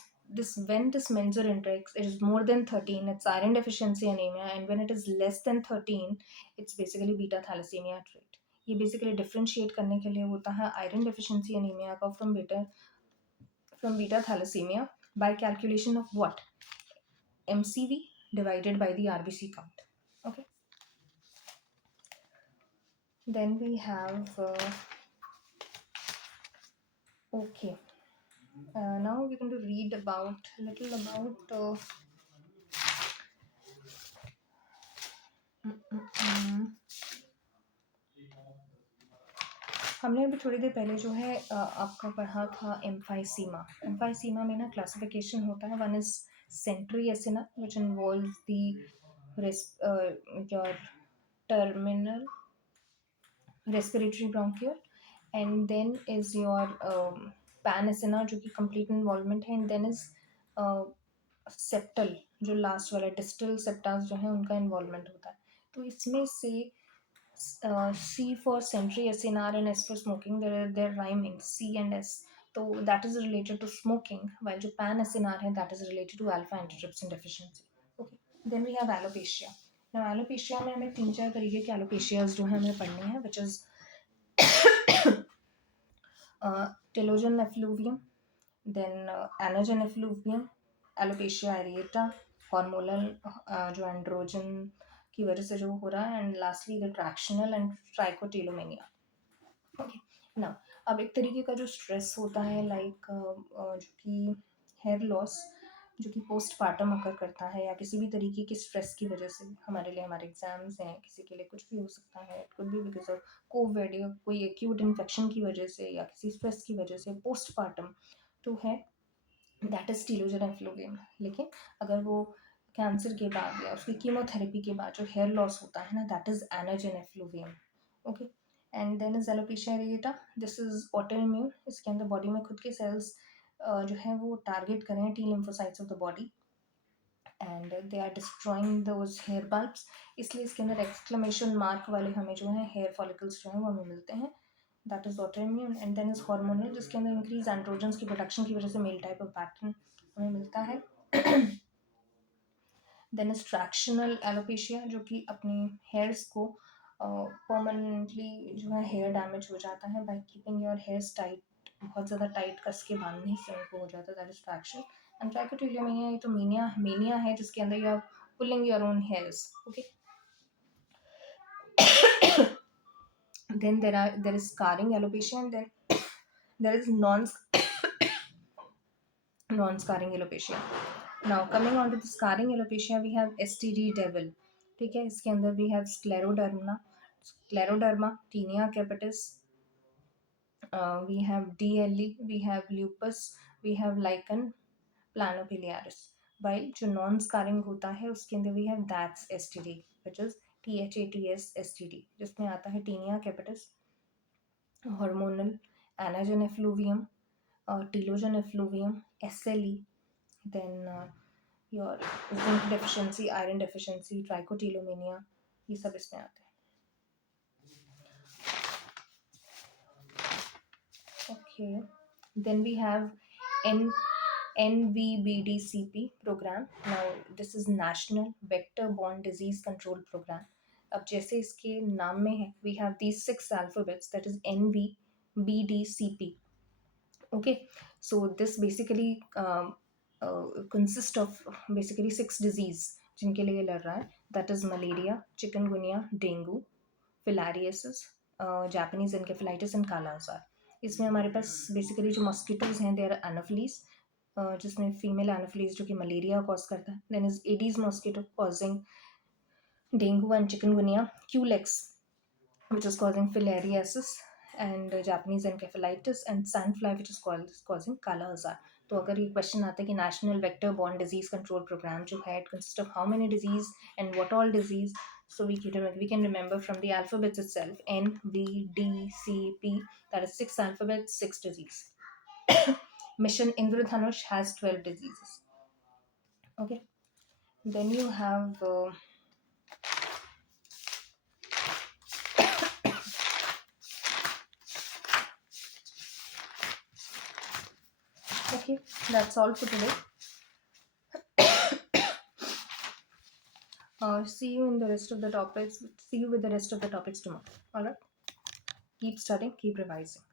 when this Menzer index is more than 13, it's iron deficiency anemia, and when it is less than 13, it's basically beta thalassemia trait. ये basically differentiate करने के लिए होता है iron deficiency anemia का from beta thalassemia by calculation of what, MCV divided by the RBC count. Okay, then we have okay, now we're going to read about a little about हमने अभी थोड़ी देर पहले जो है आपका पढ़ा था एम्फाइसीमा. एम्फाइसीमा में ना क्लासिफिकेशन होता है. One is centriacinar which involves the your terminal respiratory bronchiole, and then is your panacinar जो कि कंप्लीट इन्वॉल्वमेंट है, एंड देन इज सेप्टल जो लास्ट वाला डिस्टल सेप्टास जो है उनका इन्वॉल्वमेंट होता है. तो इसमें से C for century, SNR, and S for smoking. They're rhyming, C and S. So that is related to smoking, while जो pan SNR है that is related to alpha antitrypsin deficiency. Okay. Then we have alopecia. Now alopecia में हमें 3-4 तरीके के alopecias जो है हमें पढ़ने हैं, which is telogen effluvium, then anagen effluvium, alopecia areata, hormonal जो androgen की वजह से जो हो रहा है, and lastly the tractional and trichotillomania. Okay, ना अब एक तरीके का जो स्ट्रेस होता है लाइक जो कि हेयर लॉस जो कि पोस्टपार्टम अकर करता है, या किसी भी तरीके के स्ट्रेस की वजह से, हमारे लिए हमारे एग्जाम्स हैं, किसी के लिए कुछ भी हो सकता है, it could be because of Covid या कोई एक्यूट इन्फेक्शन की वजह से या किसी स्ट्रेस की वजह से पोस्टपार्टम तो है, दैट इज टीलोजन एफ्लुवियम. लेकिन अगर वो कैंसर के बाद या उसकी कीमोथेरेपी के बाद जो हेयर लॉस होता है ना, that is anagen effluvium. Okay, and then is alopecia areata. This is autoimmune. इसके अंदर बॉडी में खुद के सेल्स जो है वो टारगेट करें T lymphocytes of the body, and they are destroying those hair bulbs. इसलिए इसके अंदर एक्सक्लेमेशन मार्क वाले हमें जो है हेयर फॉलिकल्स जो हैं वो हमें मिलते हैं. That is autoimmune. And then is hormonal, जिसके अंदर इंक्रीज एंड्रोजन्स की प्रोडक्शन की वजह से मेल टाइप ऑफ पैटर्न हमें मिलता है. देन इज ट्रैक्शनल एलोपेशिया, जो कि अपनी हेयर्स को परमानेंटली जो है हेयर डैमेज हो जाता है by keeping your hairs tight. बहुत ज़्यादा टाइट कस के बांधने से उनको हो जाता है, that is traction. And trichotillomania, ये तो मेनिया है जिसके अंदर you are pulling your own hairs. Okay, then there is scarring alopecia, and then there is non-scarring alopecia. Now coming on to the scarring alopecia, we have STD devil. ठीक है, इसके अंदर we have scleroderma, tinea capitis, we have DLE, we have lupus, we have lichen planopilaris. While जो non scarring होता है उसके अंदर we have that's STD, which is THATS STD, जिसमें आता है tinea capitis, hormonal, anagen effluvium, telogen effluvium, SLE, then your zinc deficiency, iron deficiency, trichotillomania, ये सब इसमें आते हैं. Okay, then we have NVBDCP program. Now this is National Vector Borne Disease Control Program. अब जैसे इसके नाम में है, we have these 6 alphabets, that is NVBDCP. Okay, so this basically consist of basically 6 disease जिनके लिए लड़ रहा है, that is malaria, chikungunya, dengue, filariasis, Japanese encephalitis and kala azar. इसमें हमारे पास बेसिकली जो मॉस्किटोज हैं दे आर एनोफिलीज, जिसमें फीमेल एनोफिलीज जो कि मलेरिया कॉज करता है। Then is aedes mosquito causing dengue and chikungunya, culex which is causing filariasis, and Japanese encephalitis, and sandfly which is causing kala azar. तो अगर ये question आता है कि national vector borne disease control programme जो है, it consist of how many disease and what all disease, so we can remember from the alphabets itself, N, V, D, C, P, that is 6 alphabets, 6 disease. Mission Indradhanush has 12 diseases. Okay, then you have okay, that's all for today. See you in the rest of the topics. See you with the rest of the topics tomorrow. All right. Keep studying. Keep revising.